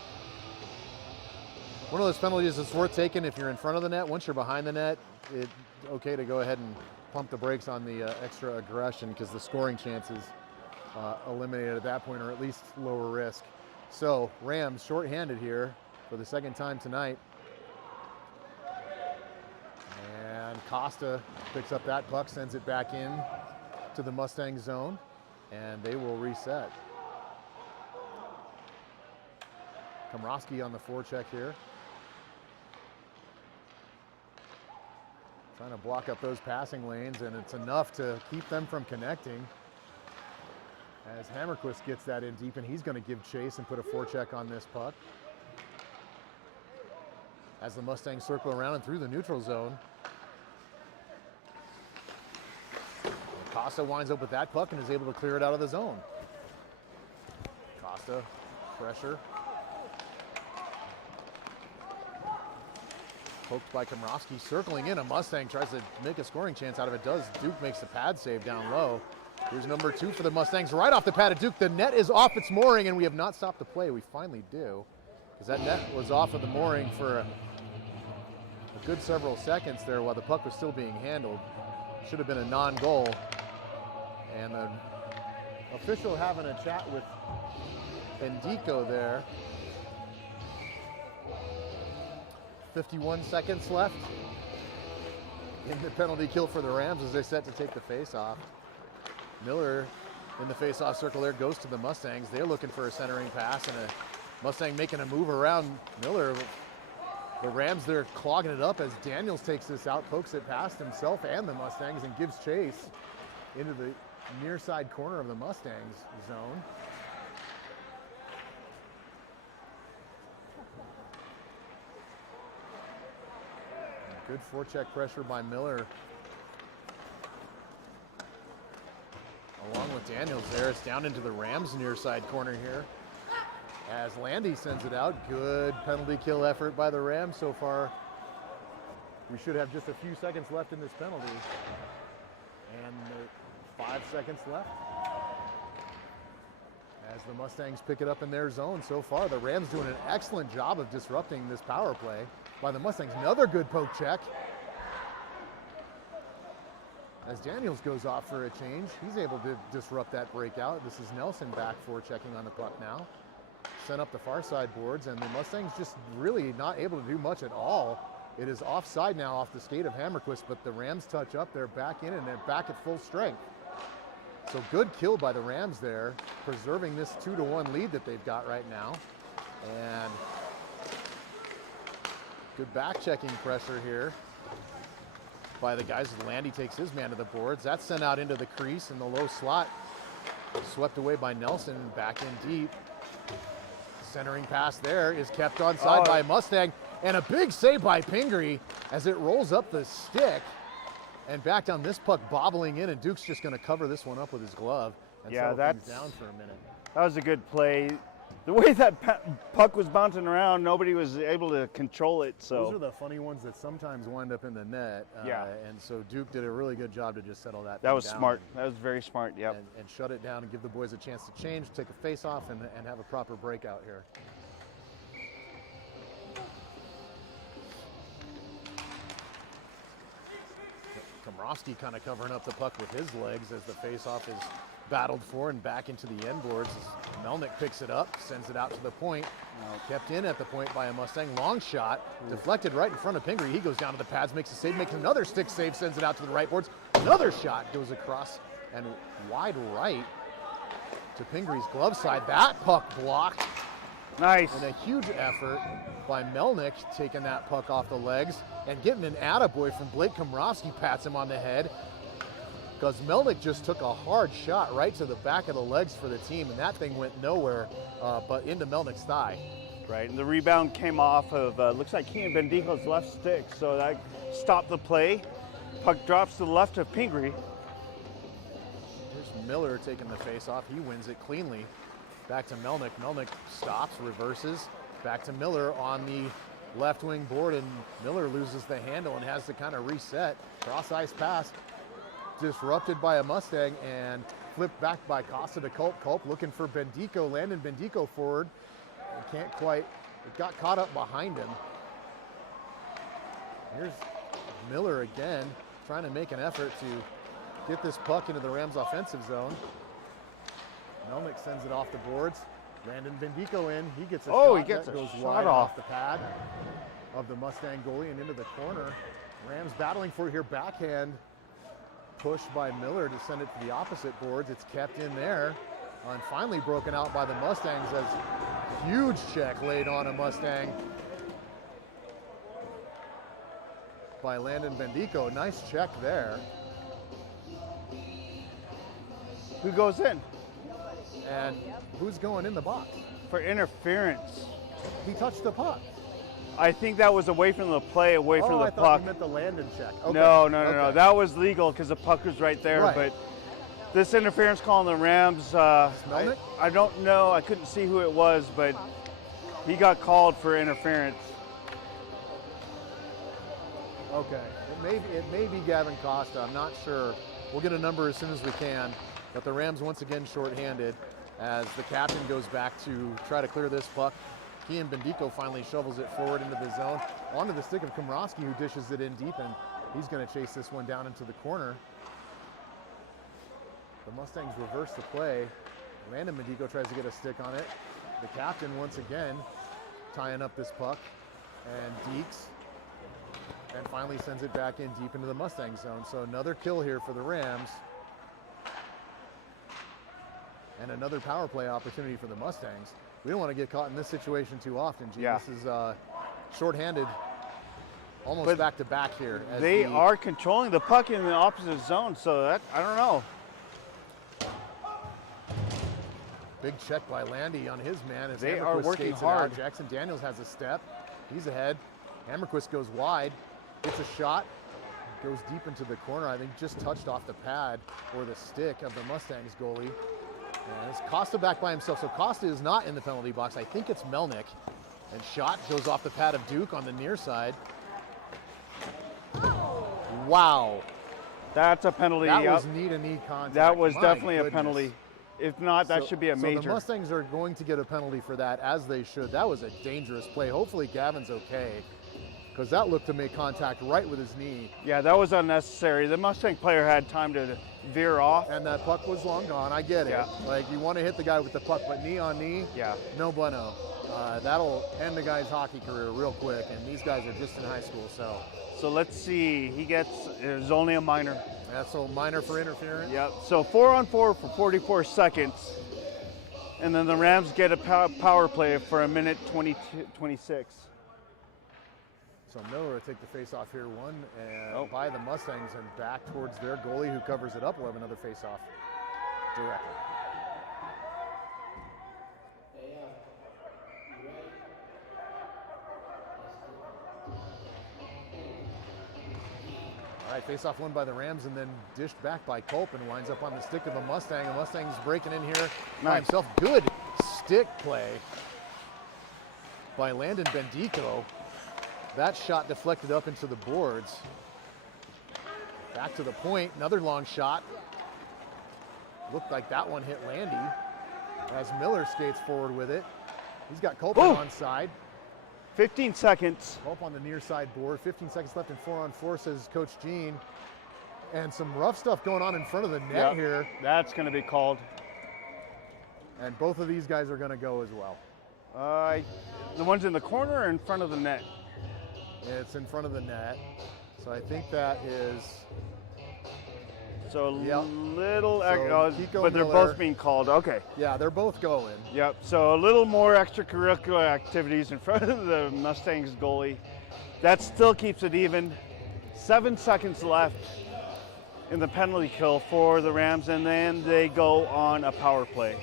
one of those penalties that's worth taking if you're in front of the net. Once you're behind the net, it's okay to go ahead and pump the brakes on the extra aggression because the scoring chance is eliminated at that point, or at least lower risk. So Rams shorthanded here for the second time tonight. And Costa picks up that puck, sends it back in to the Mustang zone, and they will reset. Komrowski on the forecheck here. Trying to block up those passing lanes, and it's enough to keep them from connecting. As Hammerquist gets that in deep, and he's going to give chase and put a forecheck on this puck. As the Mustangs circle around and through the neutral zone. Costa winds up with that puck and is able to clear it out of the zone. Costa, pressure. Poked by Komrowski, circling in. A Mustang tries to make a scoring chance out of it. Does. Duke makes the pad save down low. Here's number 2 for the Mustangs, right off the pad of Duke. The net is off its mooring, and we have not stopped the play. We finally do, because that net was off of the mooring for a good several seconds there while the puck was still being handled. Should have been a non-goal. And the official having a chat with Endico there. 51 seconds left in the penalty kill for the Rams as they set to take the face-off. Miller in the face-off circle there goes to the Mustangs. They're looking for a centering pass, and a Mustang making a move around Miller. The Rams, they're clogging it up as Daniels takes this out, pokes it past himself and the Mustangs, and gives chase into the near side corner of the Mustangs zone. Good forecheck pressure by Miller. Along with Daniels there, it's down into the Rams near side corner here. As Landy sends it out, good penalty kill effort by the Rams so far. We should have just a few seconds left in this penalty. And 5 seconds left. As the Mustangs pick it up in their zone so far. The Rams doing an excellent job of disrupting this power play by the Mustangs. Another good poke check. As Daniels goes off for a change, he's able to disrupt that breakout. This is Nelson back for checking on the puck now. Sent up the far side boards, and the Mustangs just really not able to do much at all. It is offside now off the skate of Hammerquist, but the Rams touch up, they're back in, and they're back at full strength. So good kill by the Rams there, preserving this 2-1 lead that they've got right now. And good back checking pressure here by the guys as Landy takes his man to the boards. That's sent out into the crease in the low slot. Swept away by Nelson and back in deep. Centering pass there is kept onside by Mustang, and a big save by Pingree as it rolls up the stick and back down. This puck bobbling in, and Duke's just going to cover this one up with his glove and settle things down for a minute. That was a good play. The way that puck was bouncing around, nobody was able to control it. So those are the funny ones that sometimes wind up in the net. And so Duke did a really good job to just settle that. That was down smart. That was very smart. Yep. And shut it down and give the boys a chance to change, take a face off, and have a proper breakout here. Komrowski kind of covering up the puck with his legs as the face-off is battled for and back into the end boards. As Melnick picks it up, sends it out to the point. Kept in at the point by a Mustang. Long shot, deflected right in front of Pingree. He goes down to the pads, makes a save, makes another stick save, sends it out to the right boards. Another shot goes across and wide right to Pingree's glove side. That puck blocked. Nice. And a huge effort by Melnick taking that puck off the legs and getting an attaboy from Blake Komrowski, pats him on the head, because Melnick just took a hard shot right to the back of the legs for the team, and that thing went nowhere but into Melnick's thigh. Right, and the rebound came off of, looks like Kean Bendico's left stick, so that stopped the play. Puck drops to the left of Pingree. Here's Miller taking the face off. He wins it cleanly. Back to Melnick. Melnick stops, reverses. Back to Miller on the left wing board, and Miller loses the handle and has to kind of reset. Cross ice pass disrupted by a Mustang and flipped back by Costa to Culp. Culp looking for Bendico. Landon Bendico forward. Can't quite, it got caught up behind him. Here's Miller again, trying to make an effort to get this puck into the Rams offensive zone. Melnick sends it off the boards. Landon Bendico in. He gets a shot. He gets that a goes shot wide off the pad of the Mustang goalie and into the corner. Rams battling for it here. Backhand push by Miller to send it to the opposite boards. It's kept in there and finally broken out by the Mustangs as huge check laid on a Mustang by Landon Bendico. Nice check there. Who goes in? And who's going in the box? For interference. He touched the puck. I think that was away from the play, away from the I puck. thought you meant the Landon check. Okay. No. That was legal because the puck was right there. Right. But this interference call on the Rams, I don't know. I couldn't see who it was, but he got called for interference. Okay. It may be Gavin Costa. I'm not sure. We'll get a number as soon as we can. But the Rams once again shorthanded as the captain goes back to try to clear this puck. Kean Bendico finally shovels it forward into the zone. Onto the stick of Komrowski, who dishes it in deep, and he's going to chase this one down into the corner. The Mustangs reverse the play. Landon Bendico tries to get a stick on it. The captain once again tying up this puck, and Deeks, and finally sends it back in deep into the Mustang zone. So another kill here for the Rams. And another power play opportunity for the Mustangs. We don't want to get caught in this situation too often, Gene. Yeah. This is shorthanded, almost back to back here. As they are controlling the puck in the opposite zone, so that, I don't know. Big check by Landy on his man as They are Hammerquist working skates hard. it out. Jackson Daniels has a step. He's ahead. Hammerquist goes wide, gets a shot, goes deep into the corner. I think just touched off the pad or the stick of the Mustangs goalie. And it's Costa back by himself. So Costa is not in the penalty box. I think it's Melnick. And shot goes off the pad of Duke on the near side. Wow. That's a penalty. That was knee-to-knee contact. That was My definitely goodness. a penalty. If not, that should be a major. So the Mustangs are going to get a penalty for that, as they should. That was a dangerous play. Hopefully Gavin's okay, because that looked to make contact right with his knee. Yeah, that was unnecessary. The Mustang player had time to veer off. And that puck was long gone. I get it. Yeah. Like, you want to hit the guy with the puck, but knee on knee, no bueno. That'll end the guy's hockey career real quick, and these guys are just in high school, so. So let's see. It was only a minor. That's so minor for interference. Yep. So 4-on-4 for 44 seconds. And then the Rams get a power play for a minute 26. So Miller will take the face-off here, one, and by the Mustangs and back towards their goalie who covers it up. We'll have another face-off directly. All right, face-off won by the Rams and then dished back by Culp and winds up on the stick of the Mustang. The Mustang's breaking in here by himself. Good stick play by Landon Bendico. That shot deflected up into the boards. Back to the point, another long shot. Looked like that one hit Landy as Miller skates forward with it. He's got Culp on side. 15 seconds. Culp on the near side board. 15 seconds left in 4-on-4, says Coach Gene. And some rough stuff going on in front of the net here. That's going to be called. And both of these guys are going to go as well. The ones in the corner or in front of the net? It's in front of the net. So I think that is... So Yep. little, Kiko but they're Miller. both being called. Okay. Yeah, they're both going. Yep. So a little more extracurricular activities in front of the Mustangs goalie. That still keeps it even. 7 seconds left in the penalty kill for the Rams, and then they go on a power play.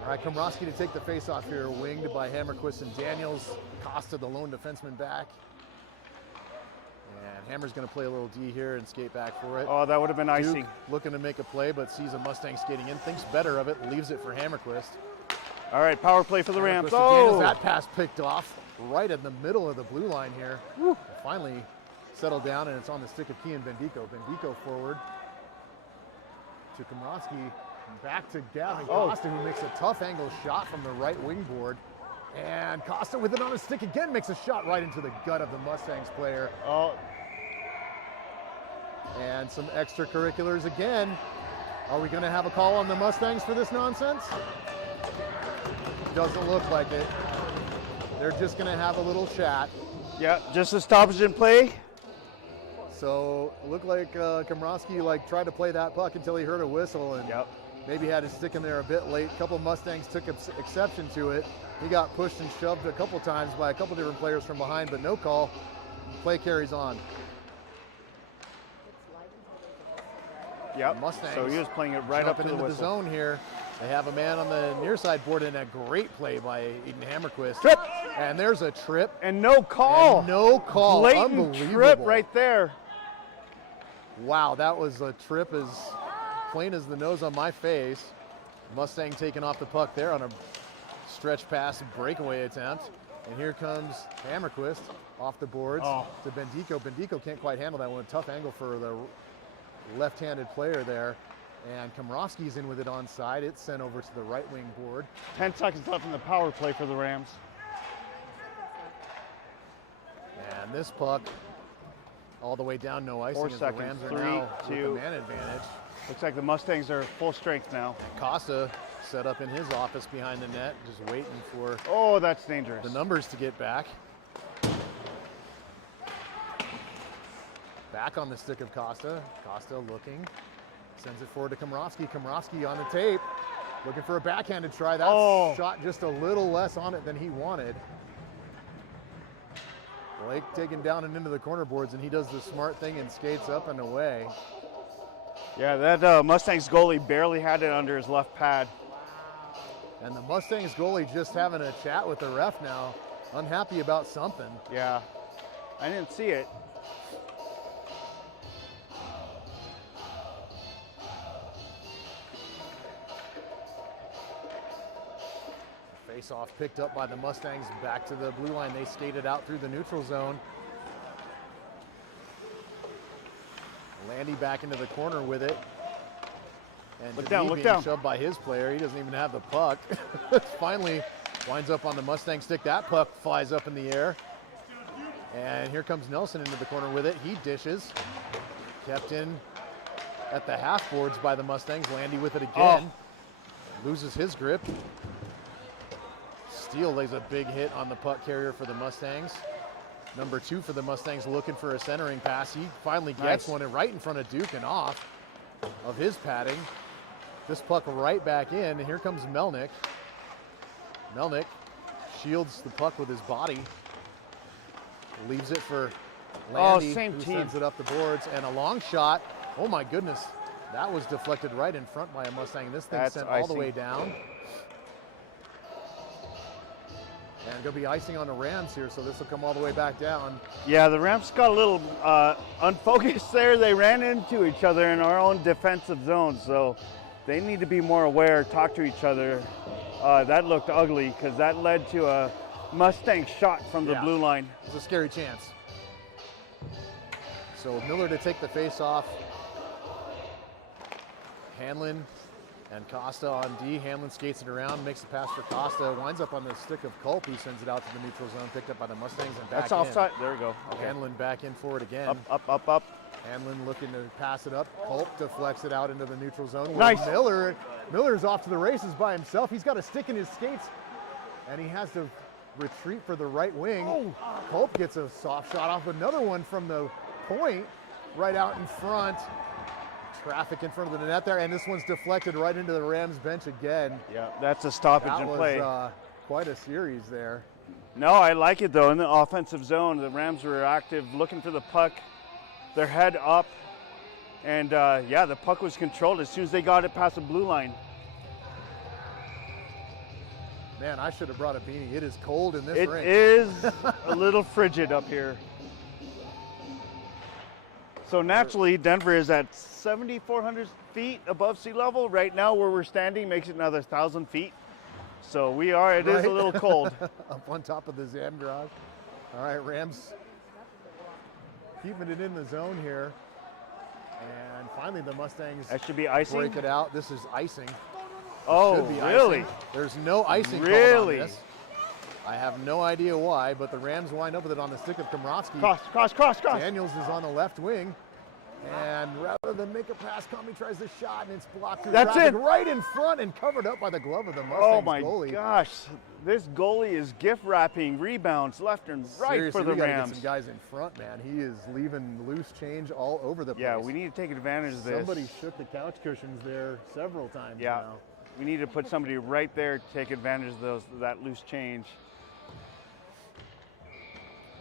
All right, Komrosky to take the face-off here, winged by Hammerquist and Daniels. Costa, the lone defenseman, back. And Hammer's going to play a little D here and skate back for it. Oh, that would have been icing. Duke looking to make a play, but sees a Mustang skating in, thinks better of it, leaves it for Hammerquist. All right, power play for the Rams. Hammerquist to Daniels, that pass picked off right in the middle of the blue line here. Finally settled down, and it's on the stick of Kian Bendico. Bendico forward to Komrosky. Back to Gavin Costa, who makes a tough angle shot from the right wing board. And Costa with it on his stick again makes a shot right into the gut of the Mustangs player. And some extracurriculars again. Are we going to have a call on the Mustangs for this nonsense? Doesn't look like it. They're just going to have a little chat. Yeah, just a stoppage in play. So it looked like Komrosky tried to play that puck until he heard a whistle and maybe had his stick in there a bit late. A couple of Mustangs took exception to it. He got pushed and shoved a couple times by a couple different players from behind, but no call. Play carries on. Yep. Mustangs so he was playing it right up to the into whistle. the zone here. They have a man on the near side board and a great play by Eden Hammerquist. Trip. And there's a trip. And no call. And no call. Blatant Unbelievable. trip right there. Wow, that was a trip as plain as the nose on my face. Mustang taking off the puck there on a stretch pass breakaway attempt. And here comes Hammerquist off the boards to Bendico. Bendico can't quite handle that one. Tough angle for the left-handed player there. And Komrosky's in with it onside. It's sent over to the right wing board. 10 seconds left in the power play for the Rams. And this puck all the way down, no icing. 4 as seconds. the Rams are 3, now 2. with the man advantage. Looks like the Mustangs are full strength now. And Costa set up in his office behind the net, just waiting for Oh, that's dangerous. the numbers to get back. Back on the stick of Costa. Costa looking. Sends it forward to Komrosky. Komrosky on the tape. Looking for a backhanded try. That shot just a little less on it than he wanted. Blake taken down and into the corner boards, and he does the smart thing and skates up and away. Yeah, that Mustangs goalie barely had it under his left pad. And the Mustangs goalie just having a chat with the ref now. Unhappy about something. Yeah, I didn't see it. Face-off picked up by the Mustangs back to the blue line. They skated out through the neutral zone. Landy back into the corner with it. And Look Denis down, look being down. shoved by his player. He doesn't even have the puck. Finally winds up on the Mustang stick. That puck flies up in the air. And here comes Nelson into the corner with it. He dishes. Kept in at the half boards by the Mustangs. Landy with it again. Loses his grip. Steele lays a big hit on the puck carrier for the Mustangs. Number 2 for the Mustangs looking for a centering pass. He finally gets one right in front of Duke and off of his padding. This puck right back in, and here comes Melnick. Melnick shields the puck with his body. Leaves it for Landy, same who team. sends it up the boards, and a long shot Oh my goodness. That was deflected right in front by a Mustang. This thing sent all the way down. And going to be icing on the Rams here, so this will come all the way back down. Yeah, the Rams got a little unfocused there. They ran into each other in our own defensive zone, so they need to be more aware, talk to each other. That looked ugly because that led to a Mustang shot from the blue line. It's a scary chance. So Miller to take the face off. Hanlon and Costa on D. Hanlon skates it around, makes the pass for Costa, winds up on the stick of Culp, who sends it out to the neutral zone, picked up by the Mustangs and back That's offside. There we go. Okay. Hanlon back in for it again. Up. Hanlon looking to pass it up. Culp deflects it out into the neutral zone. Nice. Miller's off to the races by himself. He's got a stick in his skates, and he has to retreat for the right wing. Oh. Culp gets a soft shot off. Another one from the point, right out in front. Traffic in front of the net there, and this one's deflected right into the Rams bench again. Yeah, that's a stoppage in play. That was quite a series there. No, I like it though. In the offensive zone, the Rams were active, looking for the puck, their head up, and yeah, the puck was controlled as soon as they got it past the blue line. Man, I should have brought a beanie. It is cold in this rink. It is a little frigid up here. So naturally, Denver is at 7,400 feet above sea level. Right now, where we're standing makes it another 1,000 feet. So we are, it is a little cold. Up on top of the Zam garage. All right, Rams keeping it in the zone here. And finally, the Mustangs that should be icing. Break it out. This is icing. Oh, really? Icing. There's no icing called on this. I have no idea why, but the Rams wind up with it on the stick of Komrovsky. Cross. Daniels is on the left wing. And rather than make a pass, Comey tries the shot, and it's blocked through traffic right in front and covered up by the glove of the Mustangs goalie. Oh my gosh, this goalie is gift wrapping rebounds left and right. Seriously, for the we gotta Rams. Get some guys in front, man. He is leaving loose change all over the place. Yeah, we need to take advantage of this. Somebody shook the couch cushions there several times now. We need to put somebody right there to take advantage of that loose change.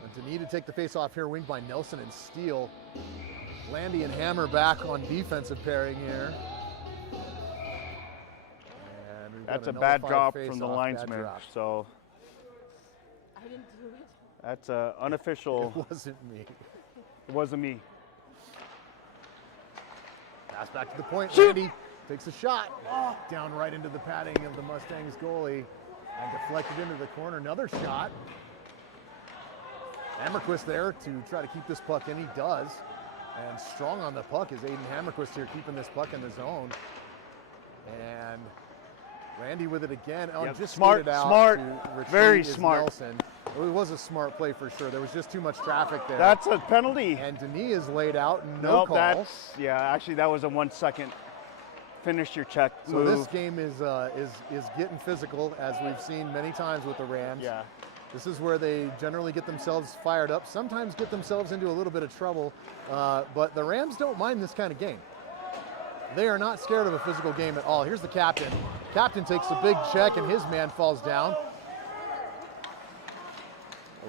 And Denis to take the face off here, winged by Nelson and Steele. Landy and Hammer back on defensive pairing here. And that's a bad drop from the linesman. So I didn't do it. That's unofficial. It wasn't me. It wasn't me. Pass back to the point. Landy takes a shot. Down right into the padding of the Mustangs goalie. And deflected into the corner. Another shot. Hammerquist there to try to keep this puck in. He does. And strong on the puck is Aiden Hammerquist here, keeping this puck in the zone. And Landy with it again. Oh, just smart, very smart. Nelson. It was a smart play for sure. There was just too much traffic there. That's a penalty. And Denis is laid out, no call. Actually that was a 1 second finish your check move. So this game is getting physical, as we've seen many times with the Rams. Yeah. This is where they generally get themselves fired up, sometimes get themselves into a little bit of trouble, but the Rams don't mind this kind of game. They are not scared of a physical game at all. Here's the captain. Captain takes a big check and his man falls down.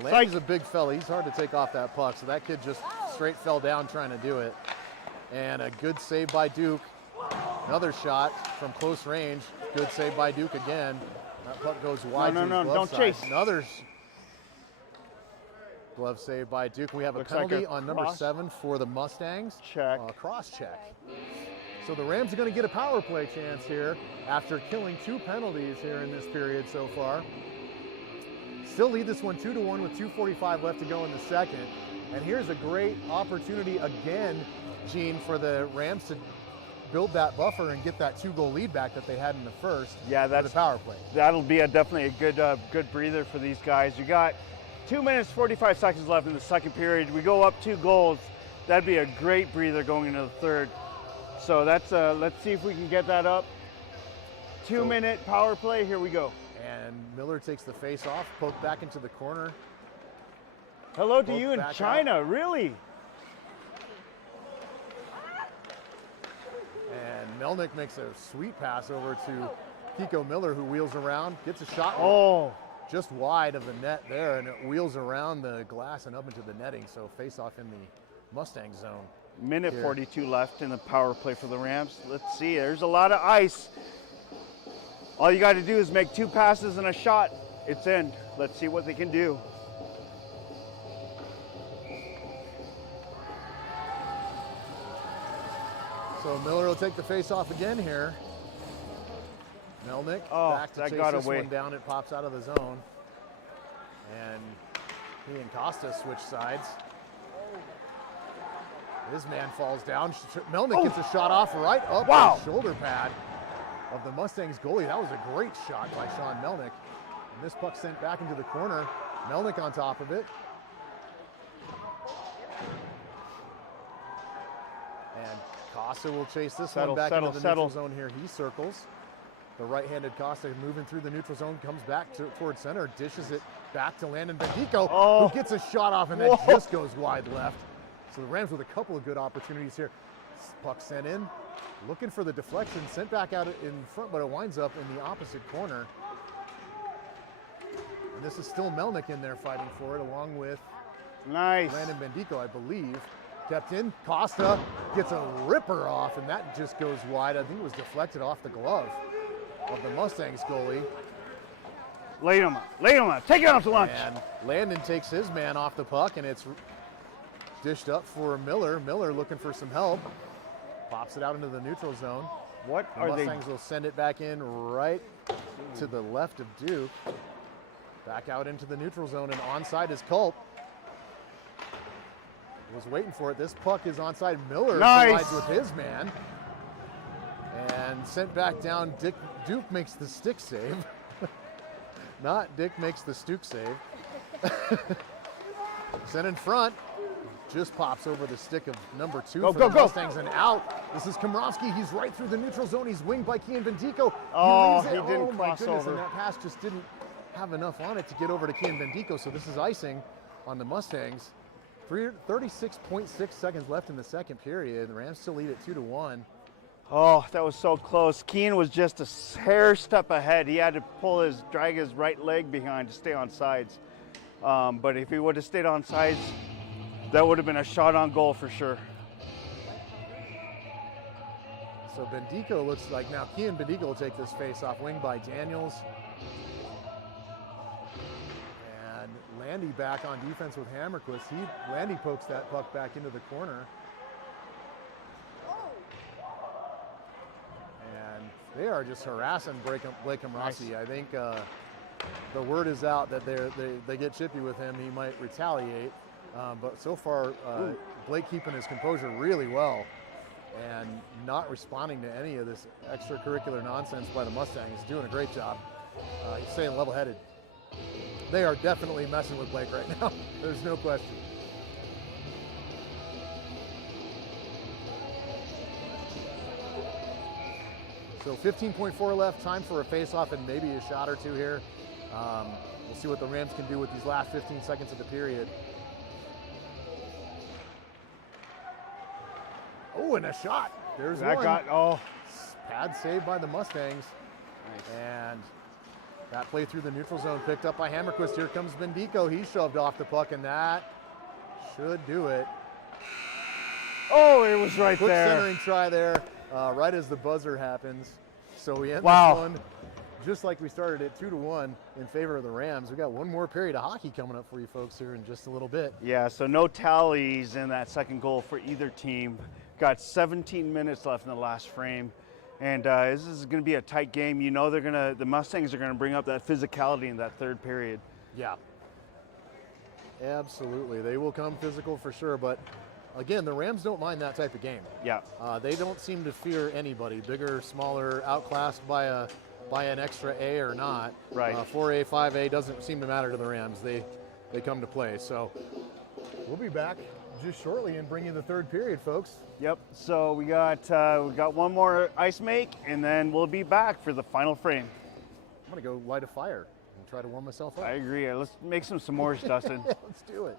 Landy's a big fella. He's hard to take off that puck, so that kid just straight fell down trying to do it. And a good save by Duke. Another shot from close range. Good save by Duke again. That puck goes wide. No, don't chase. Another glove save by Duke. We have a penalty on number 7 for the Mustangs. Check. Cross check. So the Rams are going to get a power play chance here after killing 2 penalties here in this period so far. Still lead this one 2-1 with 2:45 left to go in the second. And here's a great opportunity again, Gene, for the Rams to build that buffer and get that 2-goal lead back that they had in the first. Yeah, that's the power play. That'll be definitely a good breather for these guys. You got 2 minutes 45 seconds left in the second period. We go up 2 goals. That'd be a great breather going into the third. So that's let's see if we can get that up. 2-minute power play. Here we go. And Miller takes the face off, poked back into the corner. Hello to you in China, really? And Melnick makes a sweet pass over to Kiko Miller, who wheels around, gets a shot. Just wide of the net there, and it wheels around the glass and up into the netting. So face off in the Mustang zone. Minute here. 42 left in the power play for the Rams. Let's see. There's a lot of ice. All you got to do is make 2 passes and a shot. It's in. Let's see what they can do. So Miller will take the face-off again here. Melnick back to that chase got this away. one down. It pops out of the zone. And he and Costa switch sides. His man falls down. Melnick gets a shot off right up the shoulder pad of the Mustangs goalie. That was a great shot by Sean Melnick. And this puck sent back into the corner. Melnick on top of it. And Costa will chase this one back into the neutral zone here. He circles. The right-handed Costa moving through the neutral zone, comes back towards center, dishes it back to Landon Bendico, who gets a shot off, and that just goes wide left. So the Rams with a couple of good opportunities here. Puck sent in, looking for the deflection, sent back out in front, but it winds up in the opposite corner. And this is still Melnick in there fighting for it, along with Landon Bendico, I believe. Kept in, Costa gets a ripper off, and that just goes wide. I think it was deflected off the glove of the Mustangs goalie. Lay him up, take it off to lunch. And Landon takes his man off the puck, and it's dished up for Miller. Miller looking for some help. Pops it out into the neutral zone. What the are they? Mustangs will send it back in right to the left of Duke. Back out into the neutral zone, and onside is Culp. Was waiting for it. This puck is onside. Miller collides with his man. And sent back down. Duke makes the stick save. Not Dick makes the Stuke save. Sent in front. Just pops over the stick of number 2 for the Mustangs and out. This is Komrovsky. He's right through the neutral zone. He's winged by Kian Bendico. He didn't cross over. And that pass just didn't have enough on it to get over to Kian Bendico. So this is icing on the Mustangs. 36.6 seconds left in the second period. The Rams still lead at 2-1. Oh, that was so close. Keane was just a hair step ahead. He had to drag his right leg behind to stay on sides. But if he would have stayed on sides, that would have been a shot on goal for sure. So Bendico looks like now Kian Bendico will take this face off, wing by Daniels. And Landy back on defense with Hammerquist. Landy pokes that puck back into the corner. And they are just harassing Blake Komrovsky. I think the word is out that they get chippy with him. He might retaliate. But so far, Blake keeping his composure really well and not responding to any of this extracurricular nonsense by the Mustangs. Doing a great job. He's staying level-headed. They are definitely messing with Blake right now. There's no question. So 15.4 left, time for a face-off and maybe a shot or two here. We'll see what the Rams can do with these last 15 seconds of the period. Oh, and a shot. There's one. Pad saved by the Mustangs. Nice. And that play through the neutral zone picked up by Hammerquist. Here comes Bendico. He shoved off the puck, and that should do it. Oh, it was right Quick there. Centering try there, right as the buzzer happens. So we end this one just like we started it, 2-1 in favor of the Rams. We got one more period of hockey coming up for you folks here in just a little bit. Yeah, so no tallies in that second goal for either team. Got 17 minutes left in the last frame. And this is going to be a tight game. You know the Mustangs are going to bring up that physicality in that third period. Yeah, absolutely. They will come physical for sure, but again, the Rams don't mind that type of game. Yeah. They don't seem to fear anybody, bigger, smaller, outclassed by an extra A or not. Right. 4A, 5A doesn't seem to matter to the Rams. They come to play. So we'll be back just shortly and bring you the third period, folks. Yep. So we got one more ice make, and then we'll be back for the final frame. I'm gonna go light a fire and try to warm myself up. I agree. Let's make some s'mores, Dustin. Let's do it.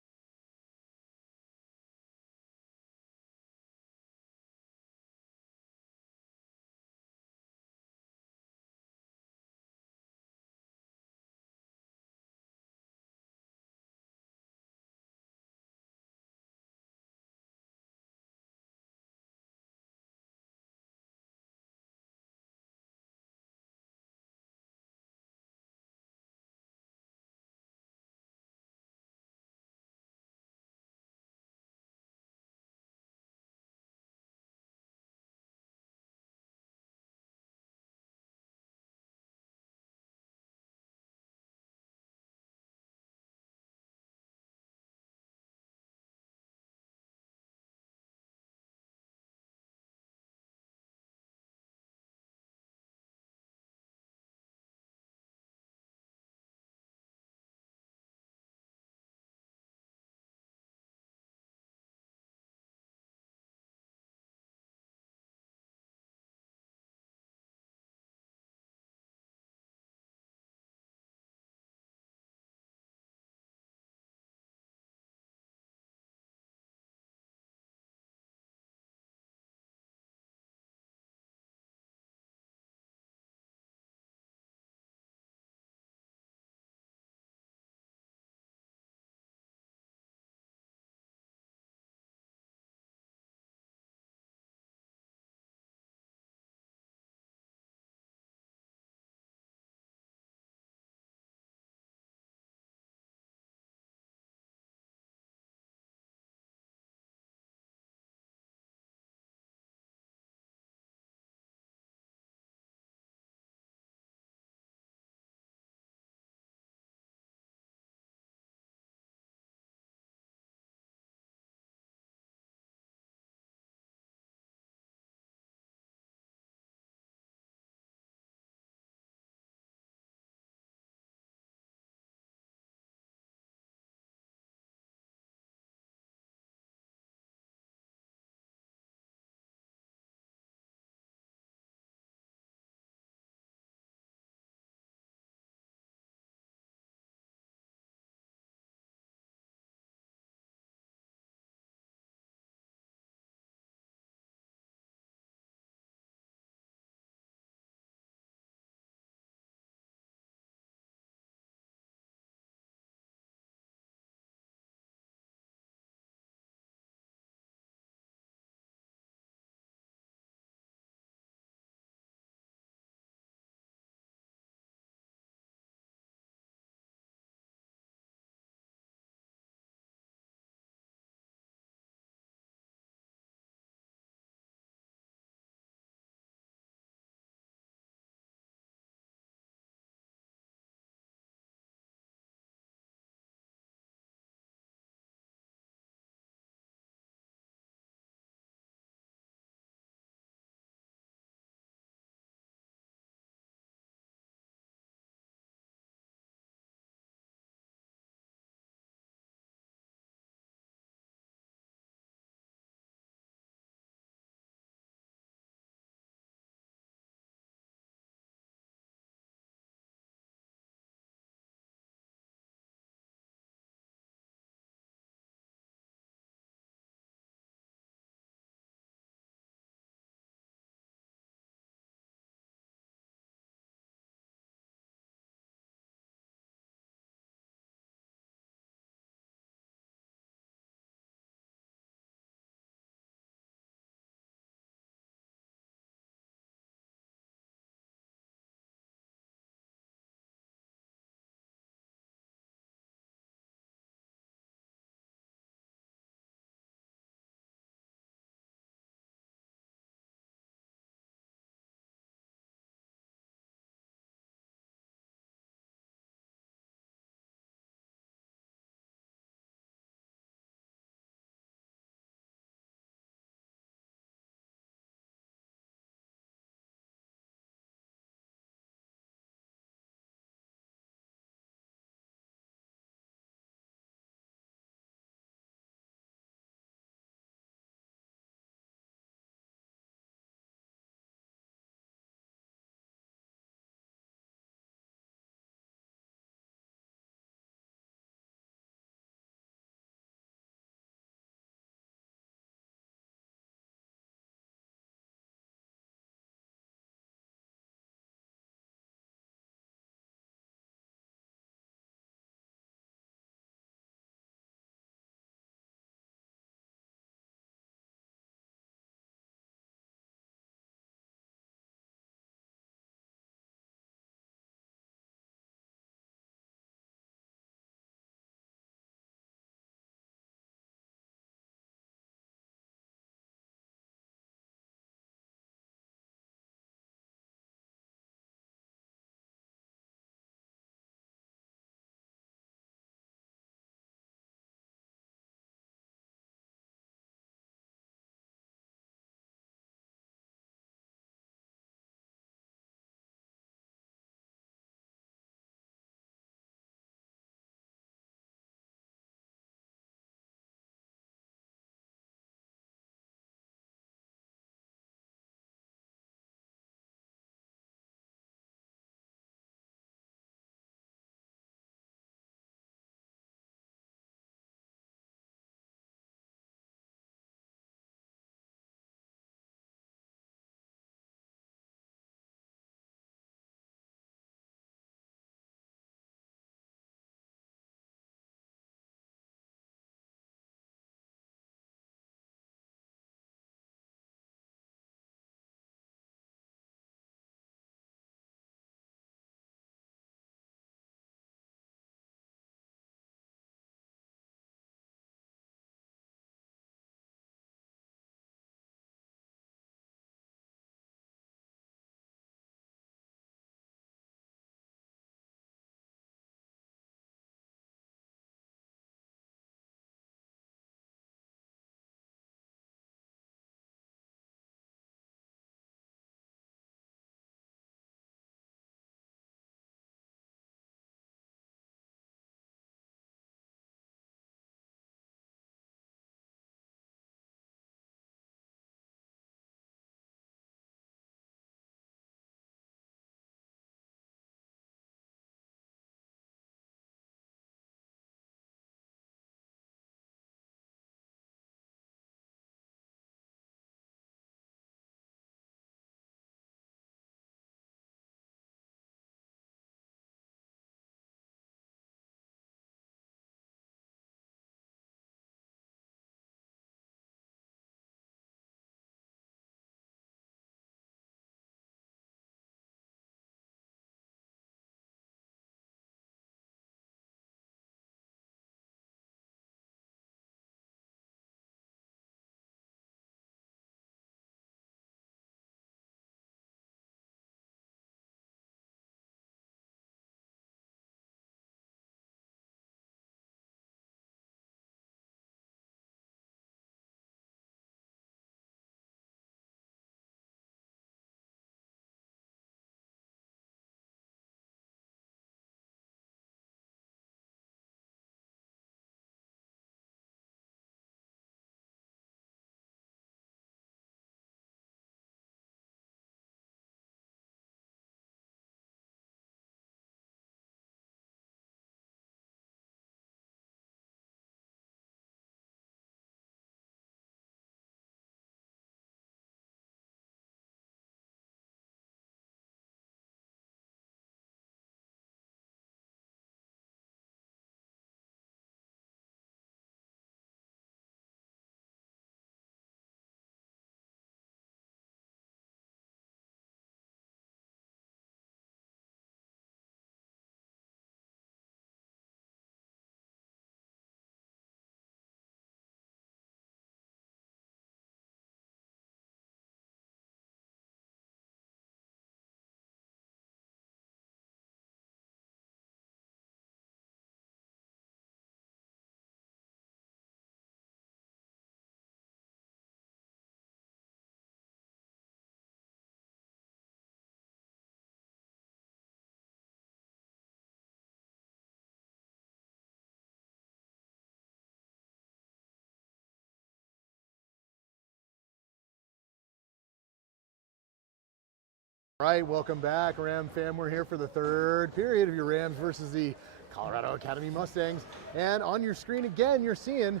All right, welcome back, Ram fam. We're here for the third period of your Rams versus the Colorado Academy Mustangs. And on your screen again, you're seeing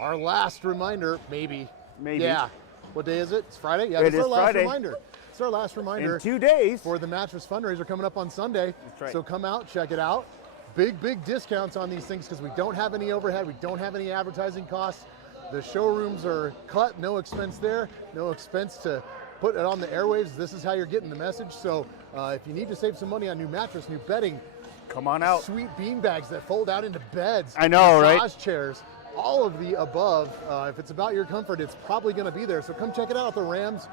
our last reminder, maybe. Yeah. What day is it? It's Friday? Yeah, it's our last reminder. It's our last reminder. In 2 days. For the mattress fundraiser coming up on Sunday. That's right. So come out, check it out. Big discounts on these things because we don't have any overhead. We don't have any advertising costs. The showrooms are cut, no expense there, no expense to put it on the airwaves. This is how you're getting the message. So if you need to save some money on new mattress, new bedding, come on out. Sweet bean bags that fold out into beds. I know, right? Massage chairs, all of the above. If it's about your comfort, it's probably going to be there. So come check it out at the Rams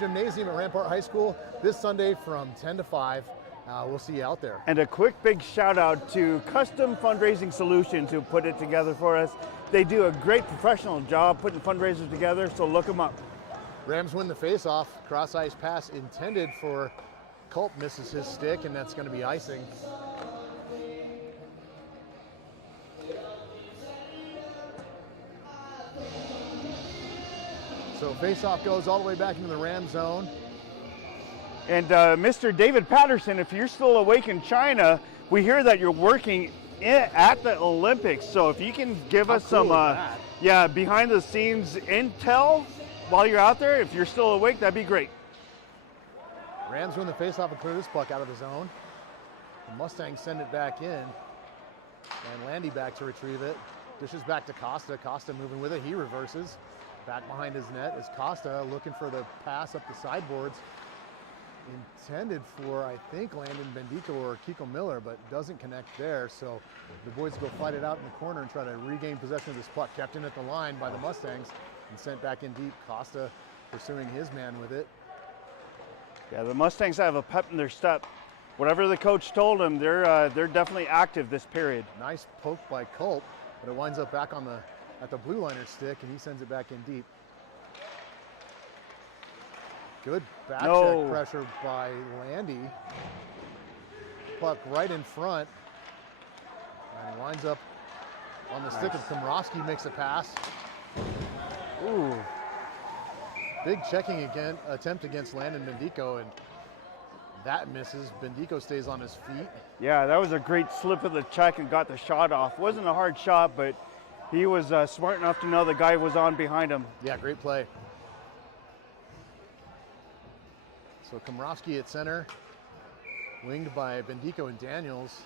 Gymnasium at Rampart High School this Sunday from 10 to 5. We'll see you out there. And a quick big shout out to Custom Fundraising Solutions who put it together for us. They do a great professional job putting fundraisers together, so look them up. Rams win the face-off. Cross-ice pass intended for Culp, misses his stick, and that's going to be icing. So face-off goes all the way back into the Ram zone. And Mr. David Patterson, if you're still awake in China, we hear that you're working at the Olympics. So if you can give us some behind the scenes intel while you're out there, if you're still awake, that'd be great. Rams win the faceoff and clear this puck out of the zone. The Mustangs send it back in. And Landy back to retrieve it. Dishes back to Costa. Costa moving with it. He reverses. Back behind his net is Costa looking for the pass up the sideboards. Intended for, I think, Landon Bendico or Kiko Miller, but doesn't connect there. So the boys go fight it out in the corner and try to regain possession of this puck. Kept in at the line by the Mustangs and sent back in deep. Costa pursuing his man with it. Yeah, the Mustangs have a pep in their step. Whatever the coach told them, they're definitely active this period. Nice poke by Culp, but it winds up back on at the blue liner stick, and he sends it back in deep. Good back check pressure by Landy. Puck right in front, and winds up on the stick of Komrovsky, makes a pass. Ooh. Big checking attempt against Landon Bendico, and that misses. Bendico stays on his feet. Yeah, that was a great slip of the check and got the shot off. Wasn't a hard shot, but he was smart enough to know the guy was on behind him. Yeah, great play. So Komrovsky at center, winged by Bendico and Daniels.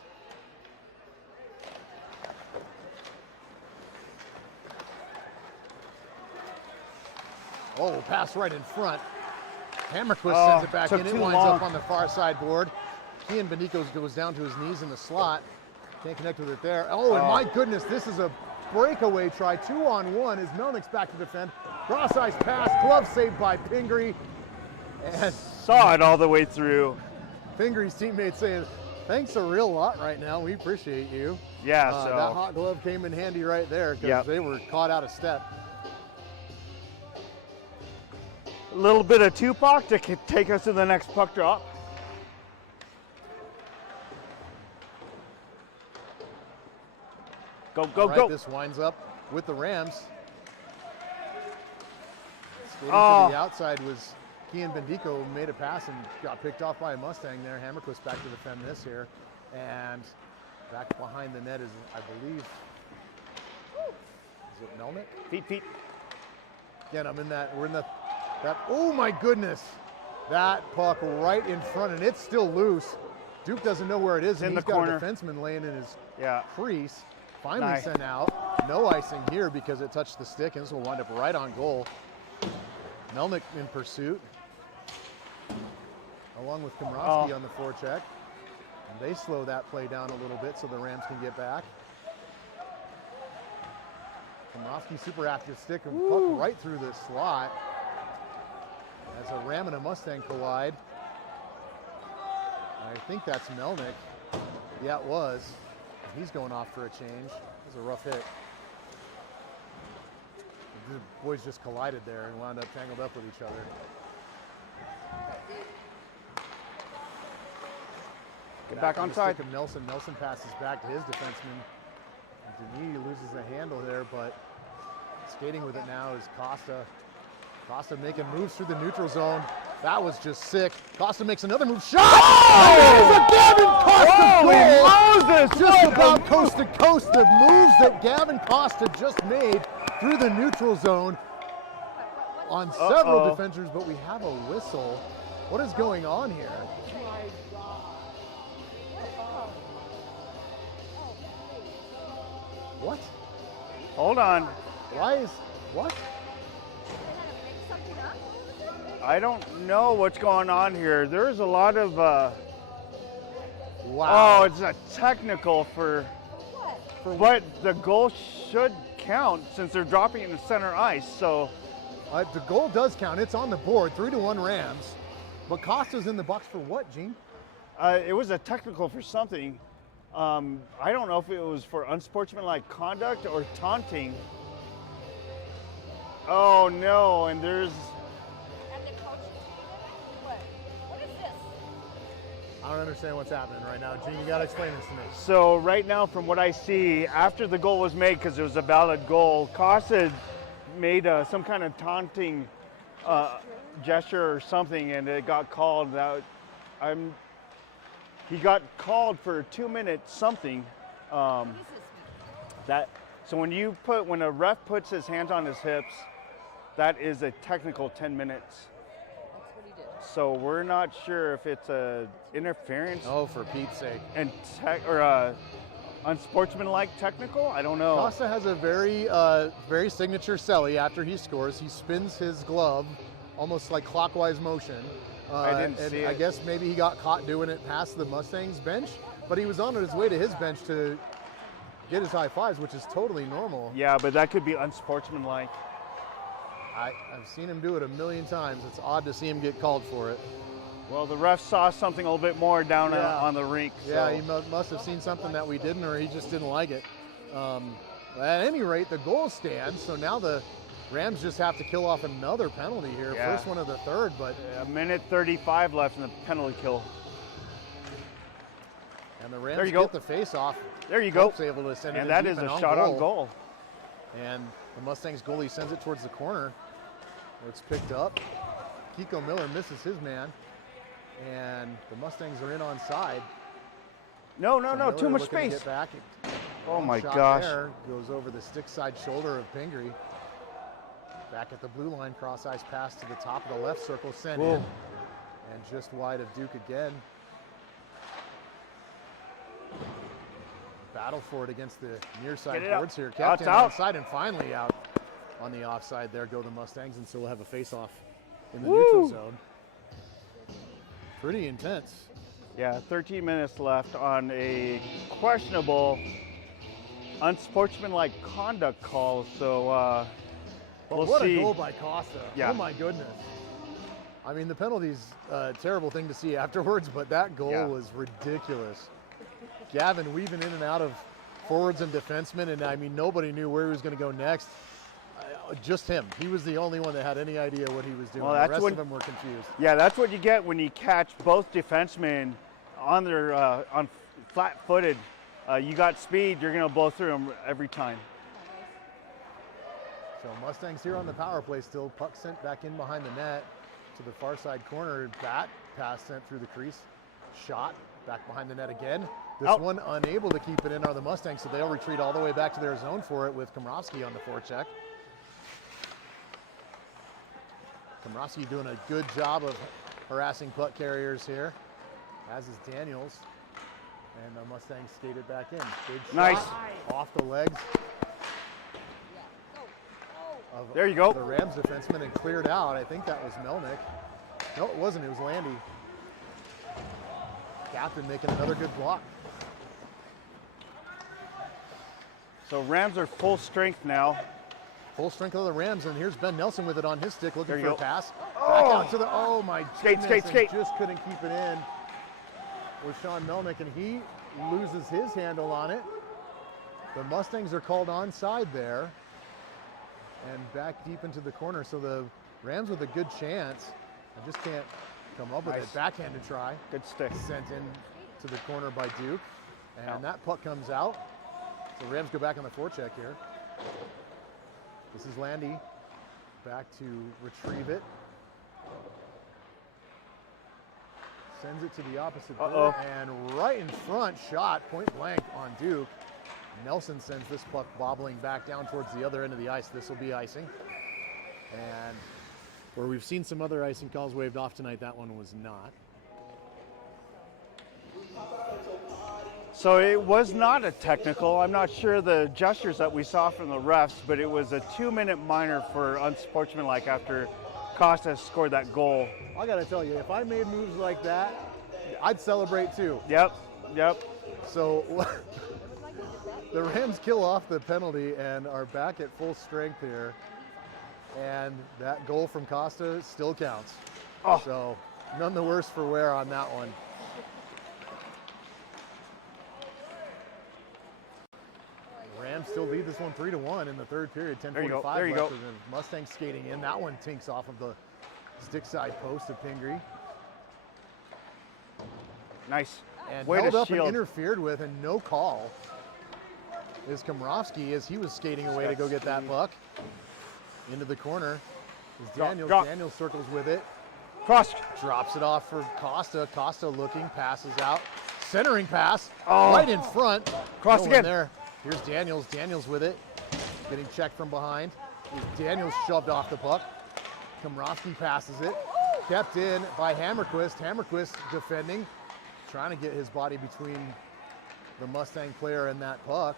Oh, pass right in front. Hammerquist sends it back in. It winds up on the far side board. Kian Bendico goes down to his knees in the slot. Can't connect with it there. Oh, and my goodness, this is a breakaway try. 2-on-1 as Melnick's back to defend. Cross ice pass, glove saved by Pingree. And saw it all the way through. Pingree's teammates saying, thanks a real lot right now. We appreciate you. Yeah, so that hot glove came in handy right there because they were caught out of step. A little bit of Tupac to take us to the next puck drop. Go, go. This winds up with the Rams. Skating to the outside was Kian Bendico, made a pass and got picked off by a Mustang there. Hammerquist back to defend this here. And back behind the net is, I believe, is it Melnick? Feet. Again, oh my goodness. That puck right in front, and it's still loose. Duke doesn't know where it is, and he's got a defenseman laying in his crease. Finally sent out. No icing here because it touched the stick, and this will wind up right on goal. Melnick in pursuit, along with Komrovsky on the forecheck. And they slow that play down a little bit so the Rams can get back. Komrovsky super active stick and puck right through the slot as a Ram and a Mustang collide. I think that's Melnick. Yeah, it was. He's going off for a change. It was a rough hit. The boys just collided there and wound up tangled up with each other. Get back on side. Nelson passes back to his defenseman. Denis loses the handle there, but skating with it now is Costa. Costa making moves through the neutral zone. That was just sick. Costa makes another move. Shot! Oh! A Gavin Costa goal! Moses! Just about coast to coast. The moves that Gavin Costa just made through the neutral zone on several defenders, but we have a whistle. What is going on here? What? Hold on. Why is, what? I don't know what's going on here. There's a lot of, Wow. oh, it's a technical for what the goal should count since they're dropping it in the center ice, so. The goal does count. It's on the board, 3-1 Rams. But Costa's in the box for what, Gene? It was a technical for something. I don't know if it was for unsportsmanlike conduct or taunting. Oh no, and there's. And the coach what is this? I don't understand what's happening right now. Gene, you got to explain this to me. So right now, from what I see, after the goal was made, because it was a valid goal, Costa made some kind of taunting gesture or something, and it got called. He got called for a 2-minute something. So when a ref puts his hands on his hips, that is a technical 10 minutes. That's what he did. So we're not sure if it's a interference Oh, for Pete's sake. and unsportsmanlike technical. I don't know. Costa has a very signature celly after he scores. He spins his glove almost like clockwise motion. I didn't see I it. guess maybe he got caught doing it past the Mustangs bench, but he was on his way to his bench to get his high fives, which is totally normal. Yeah, but that could be unsportsmanlike. I've seen him do it a million times. It's odd to see him get called for it. Well, the ref saw something a little bit more down Yeah. on the rink. Yeah, so. he must have seen something that we didn't, or he just didn't like it. At any rate, the goal stands, so now the Rams just have to kill off another penalty here. Yeah. First one of the third, but A minute 35 left in the penalty kill. and the Rams There you go. get the face off. There you go. Pope's able to send it And in that deep is and a shot on goal. And the Mustangs goalie sends it towards the corner where it's picked up. Kiko Miller misses his man, and the Mustangs are in on side. No, So no, too Miller much looking to space. get back. Oh Long my shot gosh. there, goes over the stick side shoulder of Pingree. Back at the blue line, cross ice pass to the top of the left circle, sent Whoa. in. And just wide of Duke again. Battle for it against the near side Get it out. boards here. Oh, Kept it's in out. onside and finally out on the offside. There go the Mustangs, and so we'll have a face-off in the Woo. neutral zone. Pretty intense. Yeah, 13 minutes left on a questionable, unsportsmanlike conduct call. So But we'll what see. a goal by Costa. Yeah. Oh my goodness. I mean, the penalty's a terrible thing to see afterwards, but that goal Yeah. was ridiculous. Gavin weaving in and out of forwards and defensemen, and I mean, nobody knew where he was going to go next. Just him. He was the only one that had any idea what he was doing. Well, The that's rest when- of them were confused. Yeah, that's what you get when you catch both defensemen on their on flat-footed. You got speed, you're going to blow through them every time. So Mustangs here on the power play still. Puck sent back in behind the net to the far side corner. Bat pass sent through the crease. Shot back behind the net again. This Out. one unable to keep it in are the Mustangs, so they'll retreat all the way back to their zone for it with Komrovsky on the forecheck. Komrovsky doing a good job of harassing puck carriers here, as is Daniels. And the Mustangs skated back in. Big shot Nice. off the legs of There you go. the Rams defenseman and cleared out. I think that was Melnick. No, it wasn't. It was Landy. Captain making another good block. So Rams are full strength now. Full strength of the Rams, and here's Ben Nelson with it on his stick, looking There for you a go. pass. Oh. Back out to the, oh my Skate, goodness, skate, and skate. just couldn't keep it in with Sean Melnick, and he loses his handle on it. The Mustangs are called onside there, and back deep into the corner, so the Rams with a good chance. I just can't come up with Nice. it. Backhanded try. Good stick. Sent in to the corner by Duke, and Out. that puck comes out. So Rams go back on the forecheck here. This is Landy back to retrieve it. Sends it to the opposite Uh-oh. board, and right in front, shot, point blank on Duke. Nelson sends this puck bobbling back down towards the other end of the ice. This will be icing. And where we've seen some other icing calls waved off tonight, that one was not. So it was not a technical. I'm not sure the gestures that we saw from the refs, but it was a 2-minute minor for unsportsmanlike after Costa scored that goal. I gotta tell you, if I made moves like that, I'd celebrate too. Yep. So the Rams kill off the penalty and are back at full strength here. And that goal from Costa still counts. Oh. So none the worse for wear on that one. Rams still lead this one 3-1 in the third period. 10:45 There you left. go. And the Mustangs skating in. That one tinks off of the stick side post of Pingree. Nice. And Way held to up and shield. interfered with, and no call is Komrovsky as he was skating away to go get that puck. Into the corner is Daniels. Drop. Daniels circles with it. Cross. Drops it off for Costa. Costa looking, passes out. Centering pass, Oh. right in front. Cross No one again. there. Here's Daniels. Daniels with it. Getting checked from behind. Daniels shoved off the puck. Komrovsky passes it. Kept in by Hammerquist. Hammerquist defending. Trying to get his body between the Mustang player and that puck.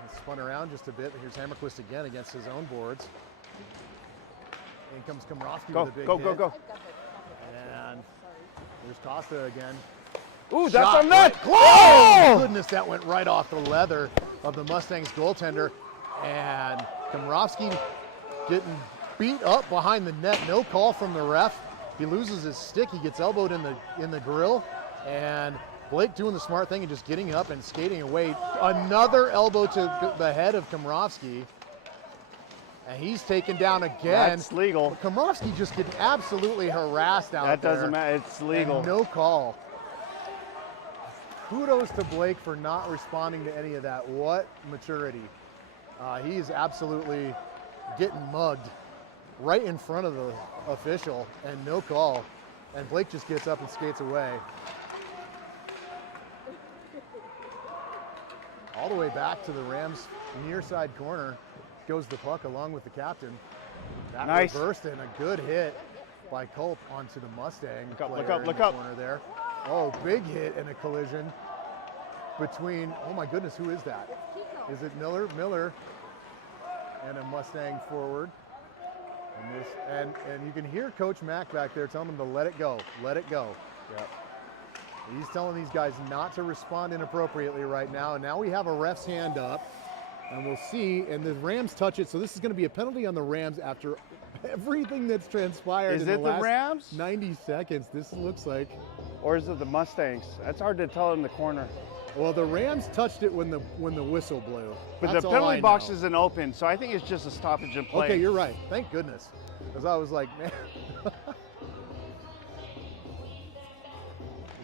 And spun around just a bit. Here's Hammerquist again against his own boards. In comes Komrovsky Go, with a big go, hit. go, go. And there's Costa again. Ooh, that's Shot on net. right- Oh, goodness, that went right off the leather of the Mustangs goaltender. And Komrovsky getting beat up behind the net. No call from the ref. He loses his stick. He gets elbowed in the grill. And Blake doing the smart thing and just getting up and skating away. Another elbow to the head of Komrovsky. And he's taken down again. That's legal. Komrovsky just getting absolutely harassed out That there. doesn't matter. It's legal. And no call. Kudos to Blake for not responding to any of that. What maturity. He is absolutely getting mugged right in front of the official and no call. And Blake just gets up and skates away. All the way back to the Rams near side corner goes the puck along with the captain. That Nice. reversed and a good hit by Culp onto the Mustang Look up, player look up, in look the up. corner there. Oh, big hit and a collision between, oh my goodness, who is that? Is it Miller? Miller and a Mustang forward. And you can hear Coach Mack back there telling them to let it go, let it go. Yep. He's telling these guys not to respond inappropriately right now. And now we have a ref's hand up. And we'll see, and the Rams touch it, so this is going to be a penalty on the Rams after everything that's transpired Is in it the the last Rams? 90 seconds. This looks like, Or is it the Mustangs? That's hard to tell in the corner. well, the Rams touched it when the whistle blew. But That's the all I penalty box know. isn't open, so I think it's just a stoppage in play. Okay, you're right. Thank goodness, because I was like, man.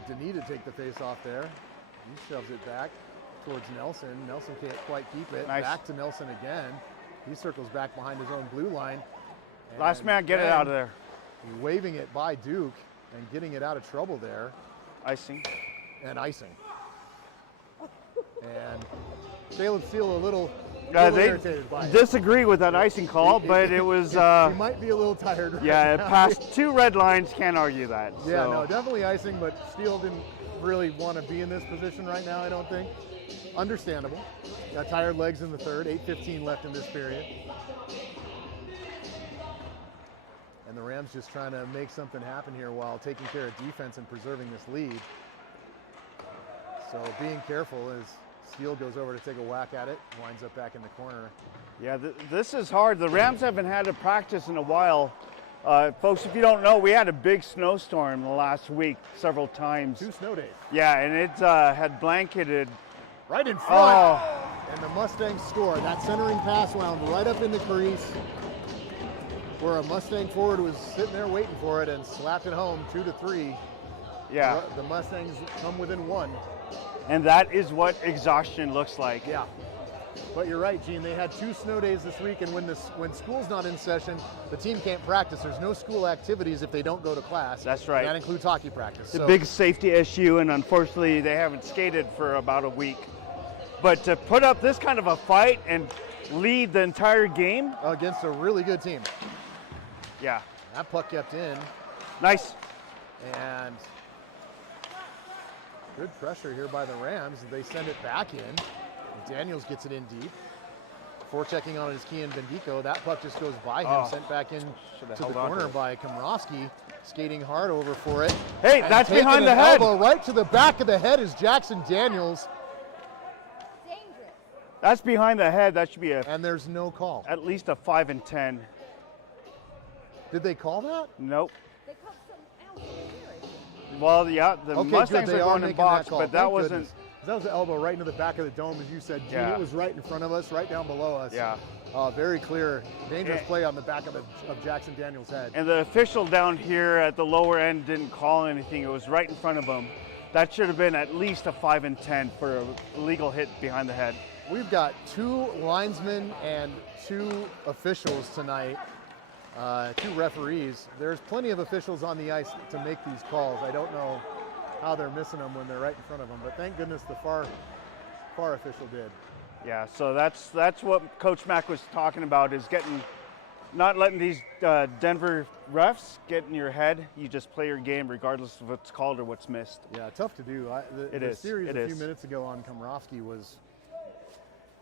Denis to take the face off there. He shoves it back towards Nelson. Nelson can't quite keep it. Nice. Back to Nelson again. He circles back behind his own blue line. Last And man, get it then out of there. Waving it by Duke and getting it out of trouble there, Icing. and icing. And Caleb Steele a little They irritated by it. disagree with that icing call, but it was, He might be a little tired right yeah, it now. passed 2 red lines, can't argue that. Yeah, so. no, definitely icing, but Steele didn't really want to be in this position right now, I don't think. Understandable. Got tired legs in the third, 8:15 left in this period. And the Rams just trying to make something happen here while taking care of defense and preserving this lead. So being careful as Steele goes over to take a whack at it, winds up back in the corner. Yeah, this is hard. The Rams haven't had a practice in a while. Folks, if you don't know, we had a big snowstorm the last week several times. 2 snow days. Yeah, and it had blanketed. Right in front. Oh, And the Mustangs score. That centering pass wound right up in the crease where a Mustang forward was sitting there waiting for it and slapped it home 2-3. yeah. The Mustangs come within 1. And that is what exhaustion looks like. Yeah. But you're right, Gene. They had 2 snow days this week, and when school's not in session, the team can't practice. There's no school activities if they don't go to class. That's right. That includes hockey practice. It's a big safety issue, and unfortunately, they haven't skated for about a week. But to put up this kind of a fight and lead the entire game against a really good team. Yeah. That puck kept in. Nice. And good pressure here by the Rams. They send it back in. Daniels gets it in deep. Forechecking on it is Kian Bendico. That puck just goes by him, sent back in to the corner by Komrovsky. Skating hard over for it. Hey, and that's behind the head. Elbow right to the back of the head is Jackson Daniels. Dangerous. That's behind the head. That should be and there's no call. At least a 5 and 10. Did they call that? Nope. They called some else. Well, yeah, the Mustangs are going in box, but that wasn't. Goodness. That was an elbow right into the back of the dome, as you said. Gene, it was right in front of us, right down below us. Yeah. Very clear, dangerous play on the back of Jackson Daniels' head. And the official down here at the lower end didn't call anything. It was right in front of him. That should have been at least a 5 and 10 for a legal hit behind the head. We've got 2 linesmen and 2 officials tonight, 2 referees. There's plenty of officials on the ice to make these calls. I don't know how they're missing them when they're right in front of them, but thank goodness the far official did. Yeah, so that's what Coach Mack was talking about, is not letting these Denver refs get in your head. You just play your game regardless of what's called or what's missed. Yeah, tough to do. The series a few minutes ago on Komrovsky was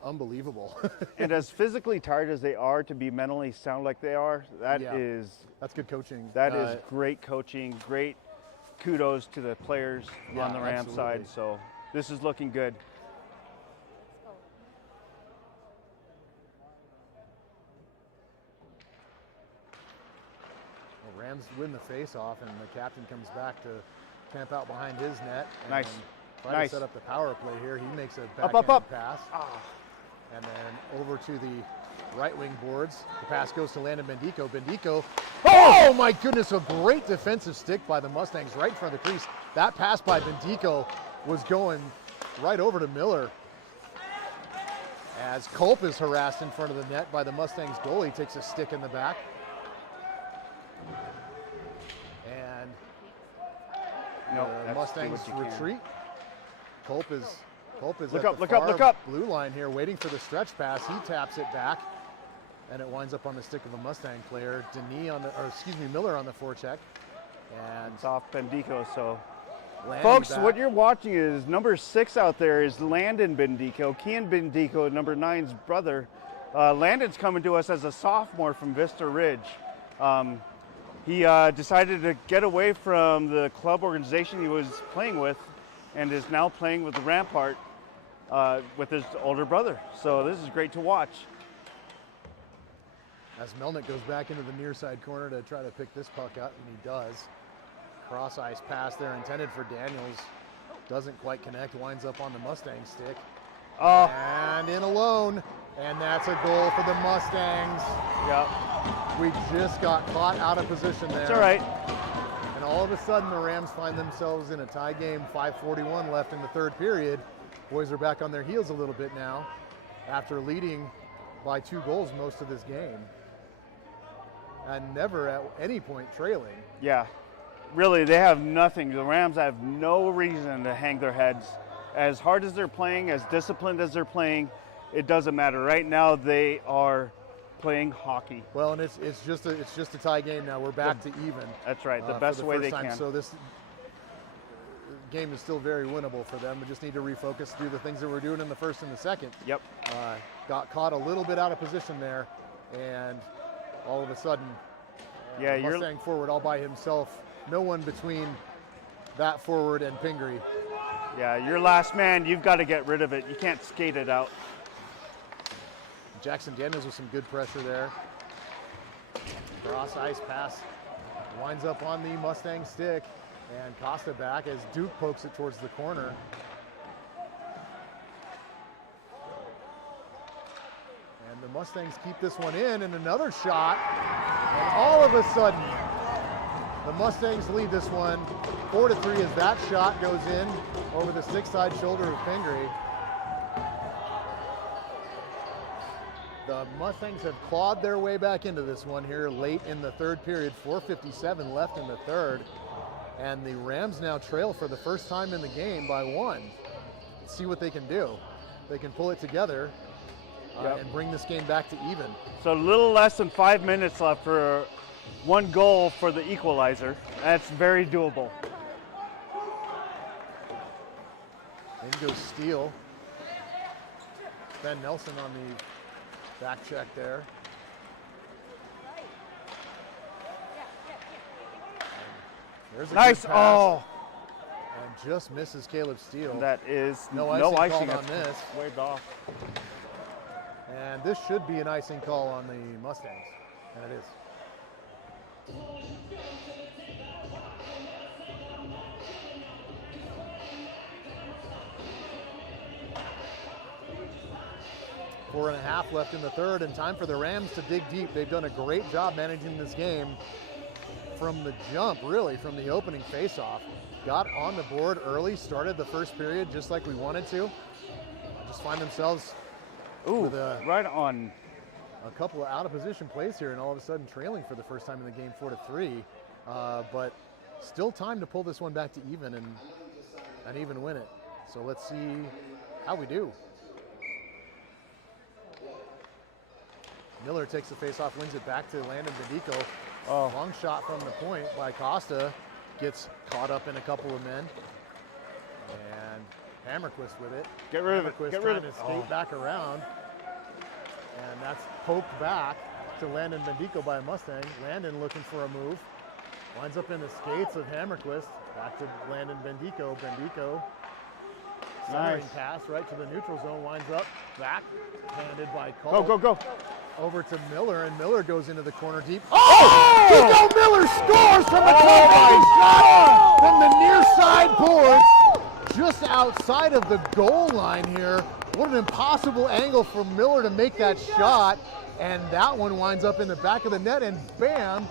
unbelievable. And as physically tired as they are, to be mentally sound like they are, that's good coaching. That is great coaching, great kudos to the players on the Rams side. So this is looking good. Well, Rams win the face-off, and the captain comes back to camp out behind his net. And nice. Try to set up the power play here. He makes a backhand pass. And then over to the right wing boards. The pass goes to Landon Bendico. Bendico, oh my goodness, a great defensive stick by the Mustangs right in front of the crease. That pass by Bendico was going right over to Miller. As Culp is harassed in front of the net by the Mustangs goalie, takes a stick in the back. And the Mustangs retreat. Culp is look up. Blue line here, waiting for the stretch pass. He taps it back, and it winds up on the stick of a Mustang player. Miller on the forecheck, and it's off Bendico. So, folks, what you're watching is number 6 out there is Landon Bendico, Kian Bendico, number 9's brother. Landon's coming to us as a sophomore from Vista Ridge. He decided to get away from the club organization he was playing with, and is now playing with the Rampart with his older brother. So this is great to watch. As Melnick goes back into the near side corner to try to pick this puck up, and he does. Cross ice pass there intended for Daniels. Doesn't quite connect, winds up on the Mustang stick. And in alone, and that's a goal for the Mustangs. Yep. We just got caught out of position there. That's all right. And all of a sudden, the Rams find themselves in a tie game, 5:41 left in the third period. Boys are back on their heels a little bit now after leading by 2 goals most of this game. And never at any point trailing. Yeah, really, they have nothing. The Rams have no reason to hang their heads. As hard as they're playing, as disciplined as they're playing, it doesn't matter. Right now, they are playing hockey. Well, and it's just a tie game now. We're back to even. That's right. The best way they can. So this game is still very winnable for them. We just need to refocus, do the things that we're doing in the first and the second. Yep. Got caught a little bit out of position there, and all of a sudden, Mustang forward all by himself. No one between that forward and Pingree. Yeah, your last man, you've got to get rid of it. You can't skate it out. Jackson Daniels with some good pressure there. Cross ice pass winds up on the Mustang stick, and Costa back as Duke pokes it towards the corner. And the Mustangs keep this one in, and another shot. And all of a sudden, the Mustangs lead this one 4-3 as that shot goes in over the stick side shoulder of Pingree. The Mustangs have clawed their way back into this one here late in the third period. 4:57 left in the third. And the Rams now trail for the first time in the game by 1. Let's see what they can do. They can pull it together and bring this game back to even. So a little less than 5 minutes left for 1 goal for the equalizer. That's very doable. In goes Steele. Ben Nelson on the back check there. There's a Nice. good pass. Oh, And just misses Caleb Steele. that is No no icing icing called on That's this. waved off. And this should be an icing call on the Mustangs. And it is. Four and a half left in the third, and time for the Rams to dig deep. They've done a great job managing this game from the jump, really, from the opening faceoff. Got on the board early, started the first period just like we wanted to. Just find themselves with right on. a couple of out of position plays here, and all of a sudden trailing for the first time in the game 4-3. But still time to pull this one back to even and even win it. So let's see how we do. Miller takes the faceoff, wins it back to Landon Bendico. Long shot from the point by Costa. Gets caught up in a couple of men. And Hammerquist with it. Get rid of it. Hammerquist Get rid trying of to it. skate back around. And that's poked back to Landon Bendico by a Mustang. Landon looking for a move. Winds up in the skates of Hammerquist. Back to Landon Bendico. Bendico centering pass right to the neutral zone. Winds up back. Handed by Cole. Go. Over to Miller, and Miller goes into the corner deep. Kiko Miller scores from the shot from the near side boards, just outside of the goal line here. What an impossible angle for Miller to make that shot, and that one winds up in the back of the net, and bam,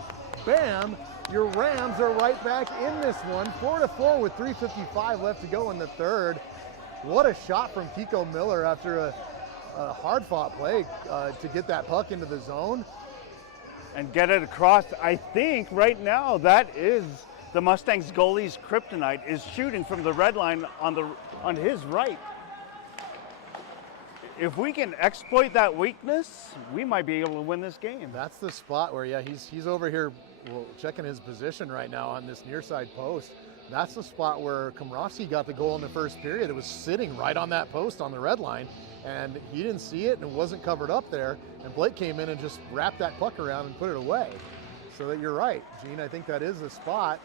your Rams are right back in this one. 4-4 with 3:55 left to go in the third. What a shot from Kiko Miller after a hard-fought play to get that puck into the zone. And get it across. I think right now that is the Mustangs goalie's kryptonite, is shooting from the red line on his right. If we can exploit that weakness, we might be able to win this game. That's the spot where, he's over here checking his position right now on this near side post. That's the spot where Komrovsky got the goal in the first period. It was sitting right on that post on the red line, and he didn't see it and it wasn't covered up there, and Blake came in and just wrapped that puck around and put it away. So that you're right, Gene, I think that is the spot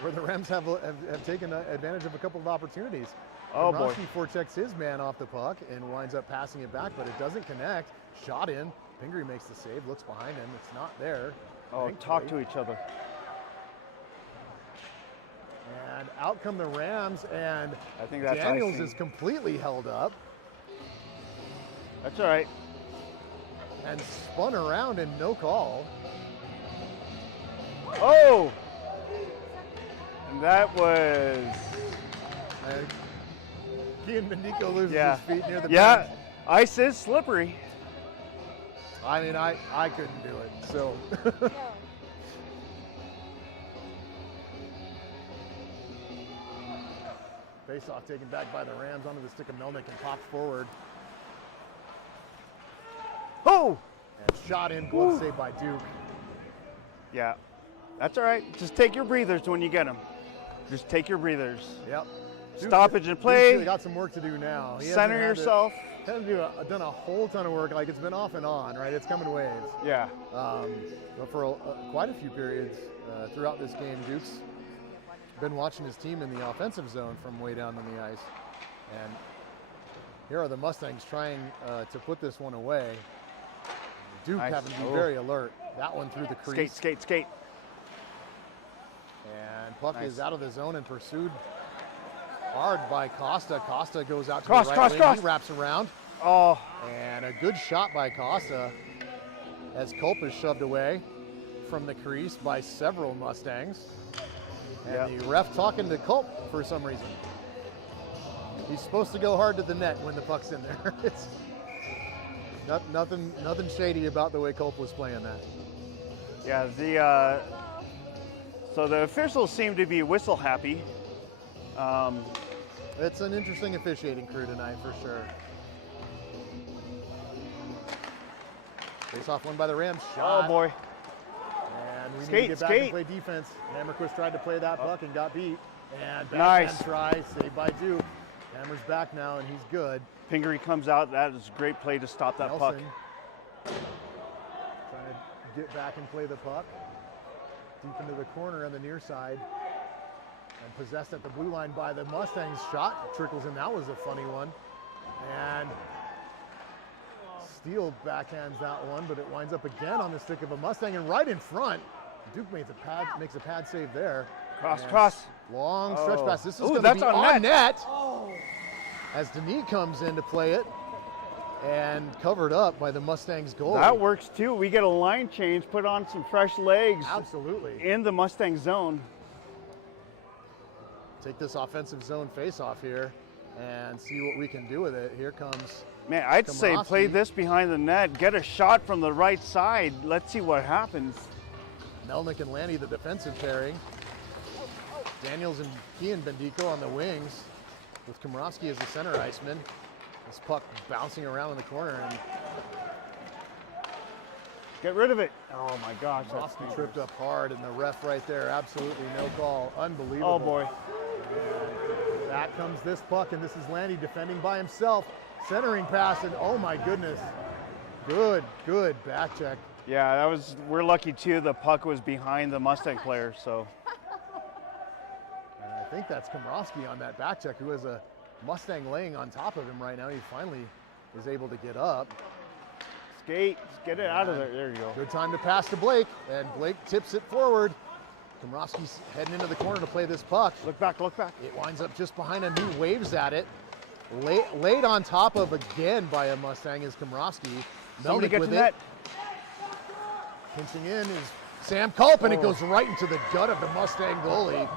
where the Rams have taken advantage of a couple of opportunities. Oh boy. Komrovsky forechecks his man off the puck and winds up passing it back, but it doesn't connect. Shot in, Pingree makes the save, looks behind him, it's not there. Talk to each other. And out come the Rams, and I think that's Daniels icing. is completely held up That's all right. and spun around and no call. Oh! And that was... And Kian Bendico loses Yeah. his feet near the Yeah, bench. ice is slippery. I mean, I couldn't do it, so. Face-off taken back by the Rams onto the stick of Melnick and popped forward. Oh! And shot in, glove saved by Duke. Yeah, that's all right. Just take your breathers when you get them. Just take your breathers. Yep. Stoppage and Duke's play. really got some work to do now. He Center yourself. Hasn't done a whole ton of work. Like, it's been off and on, right? It's coming waves. Yeah. But for quite a few periods throughout this game, Duke's been watching his team in the offensive zone from way down on the ice. And here are the Mustangs trying to put this one away. Duke Nice. having to be very alert. That one through the crease. Skate. And puck Nice. is out of the zone and pursued hard by Costa. Costa goes out to Cross. the right wing. He wraps around. Oh, And a good shot by Costa as Culp is shoved away from the crease by several Mustangs. And the ref talking to Culp for some reason. He's supposed to go hard to the net when the puck's in there. It's nothing shady about the way Culp was playing that. Yeah, so the officials seem to be whistle happy. It's an interesting officiating crew tonight for sure. Face off one by the Rams. Shot. Oh boy. And we need Skate, to get back skate. and play defense. Hammerquist tried to play that puck and got beat. And Nice. backhand try, saved by Duke. Hammer's back now and he's good. Pingery comes out. That is a great play to stop that puck. Nelson trying to get back and play the puck. Deep into the corner on the near side. And possessed at the blue line by the Mustangs. Shot trickles in. That was a funny one. And Steele backhands that one, but it winds up again on the stick of a Mustang and right in front. Duke makes a pad save there. Cross. Long stretch pass. This is going to that's be on on net. Oh. As Denis comes in to play it and covered up by the Mustangs goal. That works too. We get a line change, put on some fresh legs Absolutely. in the Mustang zone. Take this offensive zone face-off here and see what we can do with it. Here comes Man, I'd say Komorowski. play this behind the net, get a shot from the right side. Let's see what happens. Melnick and Lanny, the defensive pairing. Daniels and Kian Bendico on the wings with Komorowski as the center iceman. This puck bouncing around in the corner and Get rid of it. Oh my gosh. that's Komorowski tripped up hard and the ref right there, absolutely no call. Unbelievable. Oh boy. And back comes this puck, and this is Lanny defending by himself. Centering pass, and oh my goodness. Good back check. Yeah, we're lucky too. The puck was behind the Mustang player, so. And I think that's Komorowski on that back check, who has a Mustang laying on top of him right now. He finally is able to get up. Skate, get it out of there. There you go. Good time to pass to Blake, and Blake tips it forward. Komorowski's heading into the corner to play this puck. Look back, look back. It winds up just behind him. He waves at it. Laid on top of again by a Mustang is Komorowski. Somebody Melnick get with to it. net. Pinching in is Sam Culp, and it goes right into the gut of the Mustang goalie.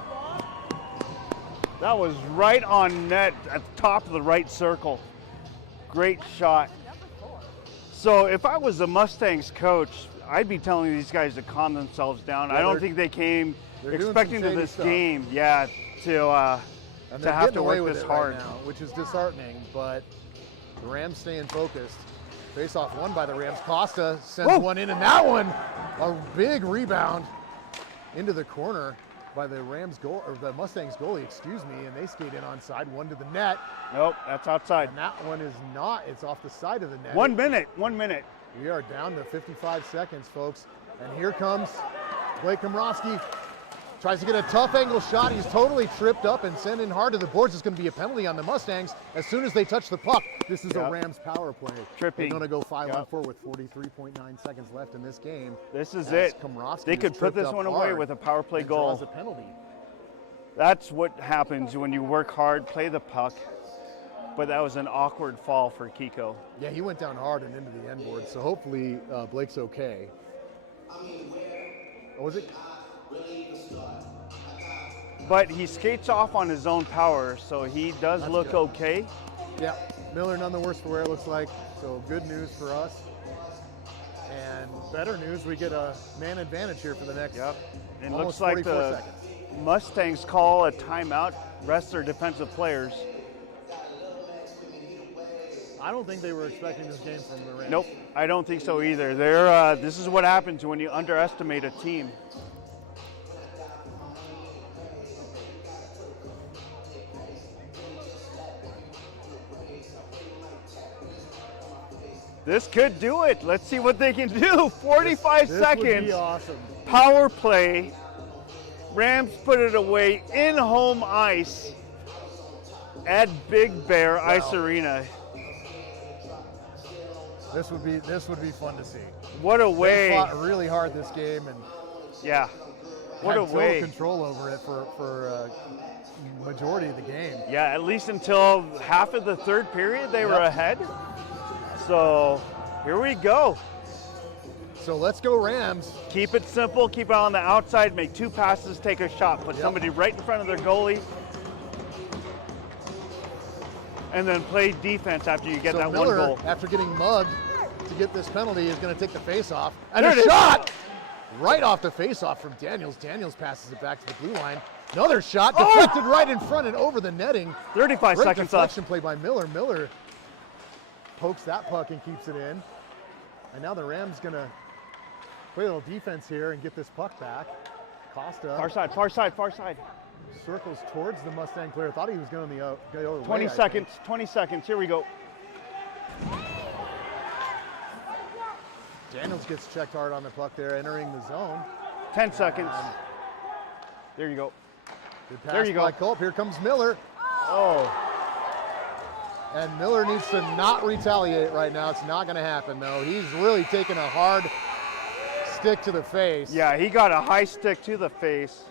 That was right on net at the top of the right circle. Great shot. So if I was the Mustangs coach, I'd be telling these guys to calm themselves down. Yeah, I don't think they came they're doing expecting some to shady this stuff. game, And to they're have getting to away work with this it hard. right now, which is disheartening, but the Rams staying focused. Face off won by the Rams. Costa sends one in, and that one, a big rebound into the corner by the Rams goal, or the Mustangs goalie, excuse me, and they skate in onside, one to the net, Nope, that's outside. and that one is not, it's off the side of the net. 1 minute, 1 minute. We are down to 55 seconds, folks, and here comes Blake Komorowski. Tries to get a tough angle shot. He's totally tripped up and sent in hard to the boards. It's going to be a penalty on the Mustangs as soon as they touch the puck. This is a Rams power play. Tripping. They're going to go 5-on-4 with 43.9 seconds left in this game. This is as it. Komorowski They is could put tripped this up one away hard with a power play and goal. draws a penalty. That's what happens when you work hard, play the puck. But that was an awkward fall for Kiko. Yeah, he went down hard and into the end board, so hopefully Blake's okay. Oh, was it? But he skates off on his own power, so he does That's look good. okay. Yeah, Miller none the worse for wear, it looks like. So good news for us. And better news, we get a man advantage here for the next It almost looks like 44 the seconds. Mustangs call a timeout, rest their defensive players. I don't think they were expecting this game from the Rams. Nope, I don't think so either. This is what happens when you underestimate a team. This could do it. Let's see what they can do. 45 This seconds. would be awesome. Power play. Rams put it away in home ice at Big Bear Ice Arena. This would be fun to see. What a They way. fought really hard this game and Yeah. What had a total way. control over it for majority of the game. Yeah, at least until half of the third period they were Yep. ahead. So here we go. So let's go Rams. Keep it simple, keep it on the outside, make two passes, take a shot, put somebody right in front of their goalie. and then play defense after you get So that Miller, one goal. after getting mugged to get this penalty, is going to take the face-off. And There a it is. shot right off the face-off from Daniels. Daniels passes it back to the blue line. Another shot deflected right in front and over the netting. 35 Great seconds left. deflection play by Miller. Miller pokes that puck and keeps it in. And now the Rams going to play a little defense here and get this puck back. Costa Far side, far side, far side. circles towards the Mustang player. Thought he was going the other way. 20 I seconds, think. 20 seconds. Here we go. Daniels gets checked hard on the puck there, entering the zone. 10 seconds. There you go. Good pass There you go. by Culp. Here comes Miller. Oh, And Miller needs to not retaliate right now. It's not going to happen, though. He's really taking a hard stick to the face. yeah, he got a high stick to the face.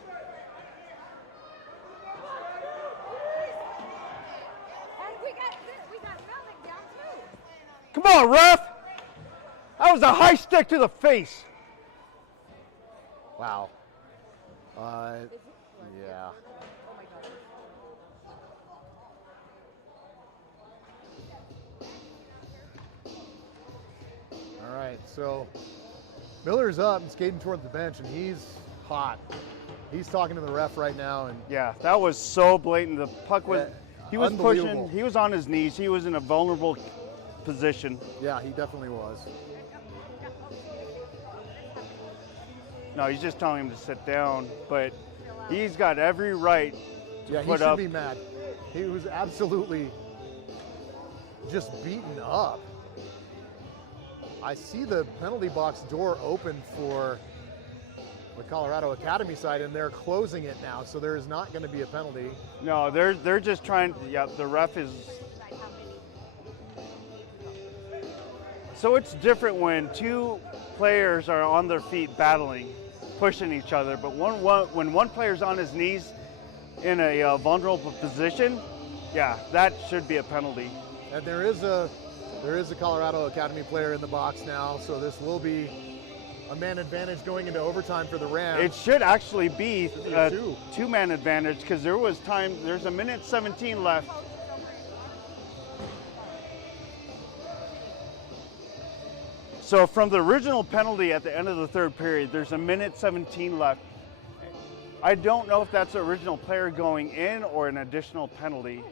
And we got Melnick down too. Come on, ref. That was a high stick to the face. Wow. Yeah. Oh my God. All right, so Miller's up and skating toward the bench, and he's hot. He's talking to the ref right now, and Yeah, that was so blatant. The puck was, he was Unbelievable. pushing, he was on his knees. He was in a vulnerable position. yeah, he definitely was. No, he's just telling him to sit down, but he's got every right to Yeah, he put should up. be mad. He was absolutely just beaten up. I see the penalty box door open for the Colorado Academy side, and they're closing it now, so there is not going to be a penalty. No, they're just trying. Yeah, the ref is. So it's different when two players are on their feet battling, pushing each other. But when one player's on his knees in a vulnerable position, yeah, that should be a penalty. And there is a Colorado Academy player in the box now, so this will be a man advantage going into overtime for the Rams. It should actually be be a a two-man advantage because there was time. There's a minute 17 left. So from the original penalty at the end of the third period, there's a minute 17 left. I don't know if that's the original player going in or an additional penalty.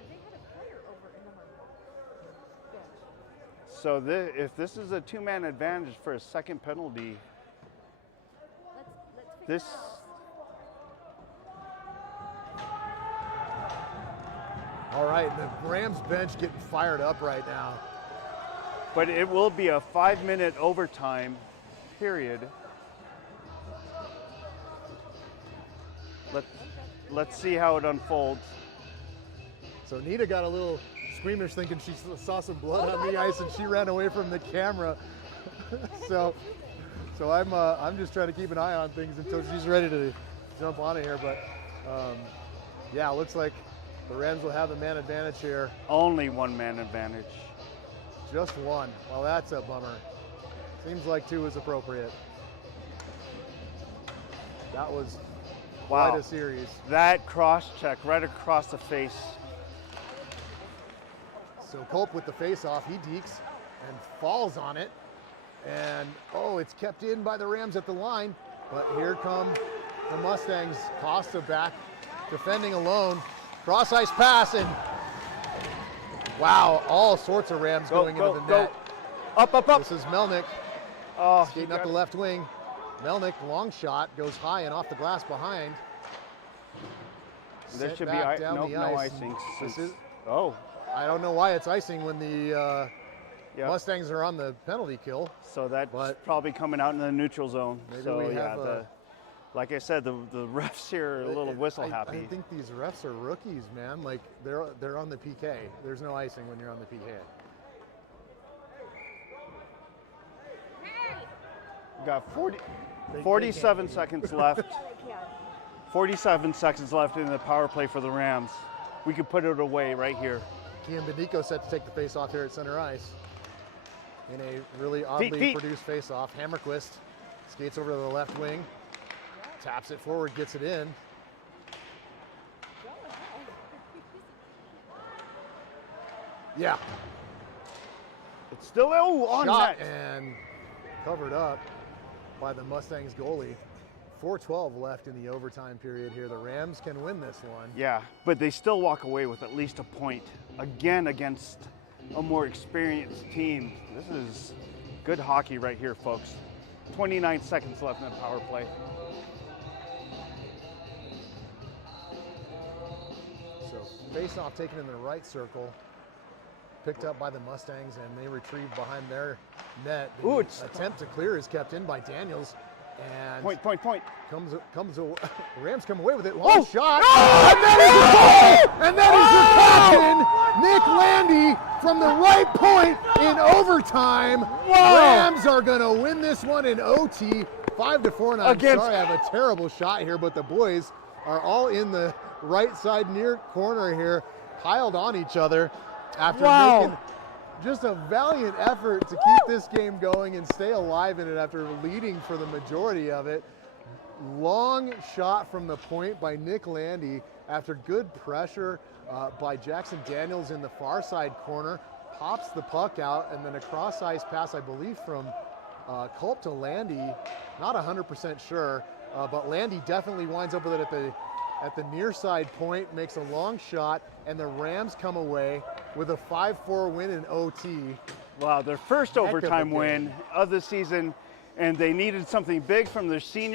So if this is a two-man advantage for a second penalty, this All right, the Rams bench getting fired up right now. but it will be a 5-minute overtime period. Let's see how it unfolds. So Nita got a little squeamish thinking she saw some blood on the ice, and she ran away from the camera. so I'm just trying to keep an eye on things until she's ready to jump on it here. But yeah, looks like the Rams will have the man advantage here. Only one-man advantage. Just one. Well, that's a bummer. Seems like two is appropriate. That was Wow. quite a series. That cross-check right across the face. So Culp with the face-off, he dekes and falls on it. And, oh, it's kept in by the Rams at the line. But here come the Mustangs. Costa back, defending alone. Cross-ice pass, and wow, all sorts of Rams going into the net. Up, up, up. This is Melnick Oh, skating up the left wing. Melnick, long shot, goes high and off the glass behind. There Sent should be back down no the no ice. icing. This is, Oh, I don't know why it's icing when the yeah. Mustangs are on the penalty kill. So that's But- probably coming out in the neutral zone. Maybe so we yeah, have like I said, the refs here are a little whistle happy. I think these refs are rookies, man. Like they're on the PK. There's no icing when you're on the PK. We got 40, They 47 seconds left. They can. 47 seconds left in the power play for the Rams. We could put it away right here. Kian Bendico set to take the face off here at center ice. In a really oddly feet. produced face off. Hammerquist skates over to the left wing, taps it forward, gets it in. Yeah. It's still on Shot net. and covered up by the Mustangs goalie. 4:12 left in the overtime period here. The Rams can win this one. Yeah, but they still walk away with at least a point, again against a more experienced team. This is good hockey right here, folks. 29 seconds left in the power play. So face-off taken in the right circle, picked up by the Mustangs, and they retrieve behind their net. The Ooh, it's attempt to clear is kept in by Daniels, and Point. Rams come away with it. Long shot, and that is a goal! And that is your captain, Nick Landy, from the right point in overtime. Rams are going to win this one in OT, 5-4. And I'm sorry, I have a terrible shot here, but the boys are all in the right side near corner here, piled on each other after making just a valiant effort to keep this game going and stay alive in it after leading for the majority of it. Long shot from the point by Nick Landy after good pressure by Jackson Daniels in the far side corner. Pops the puck out, and then a cross-ice pass, I believe, from Culp to Landy. Not 100% sure, but Landy definitely winds up with it at the near side point, makes a long shot, and the Rams come away with a 5-4 win in OT. Wow, their first overtime win of the season, and they needed something big from their senior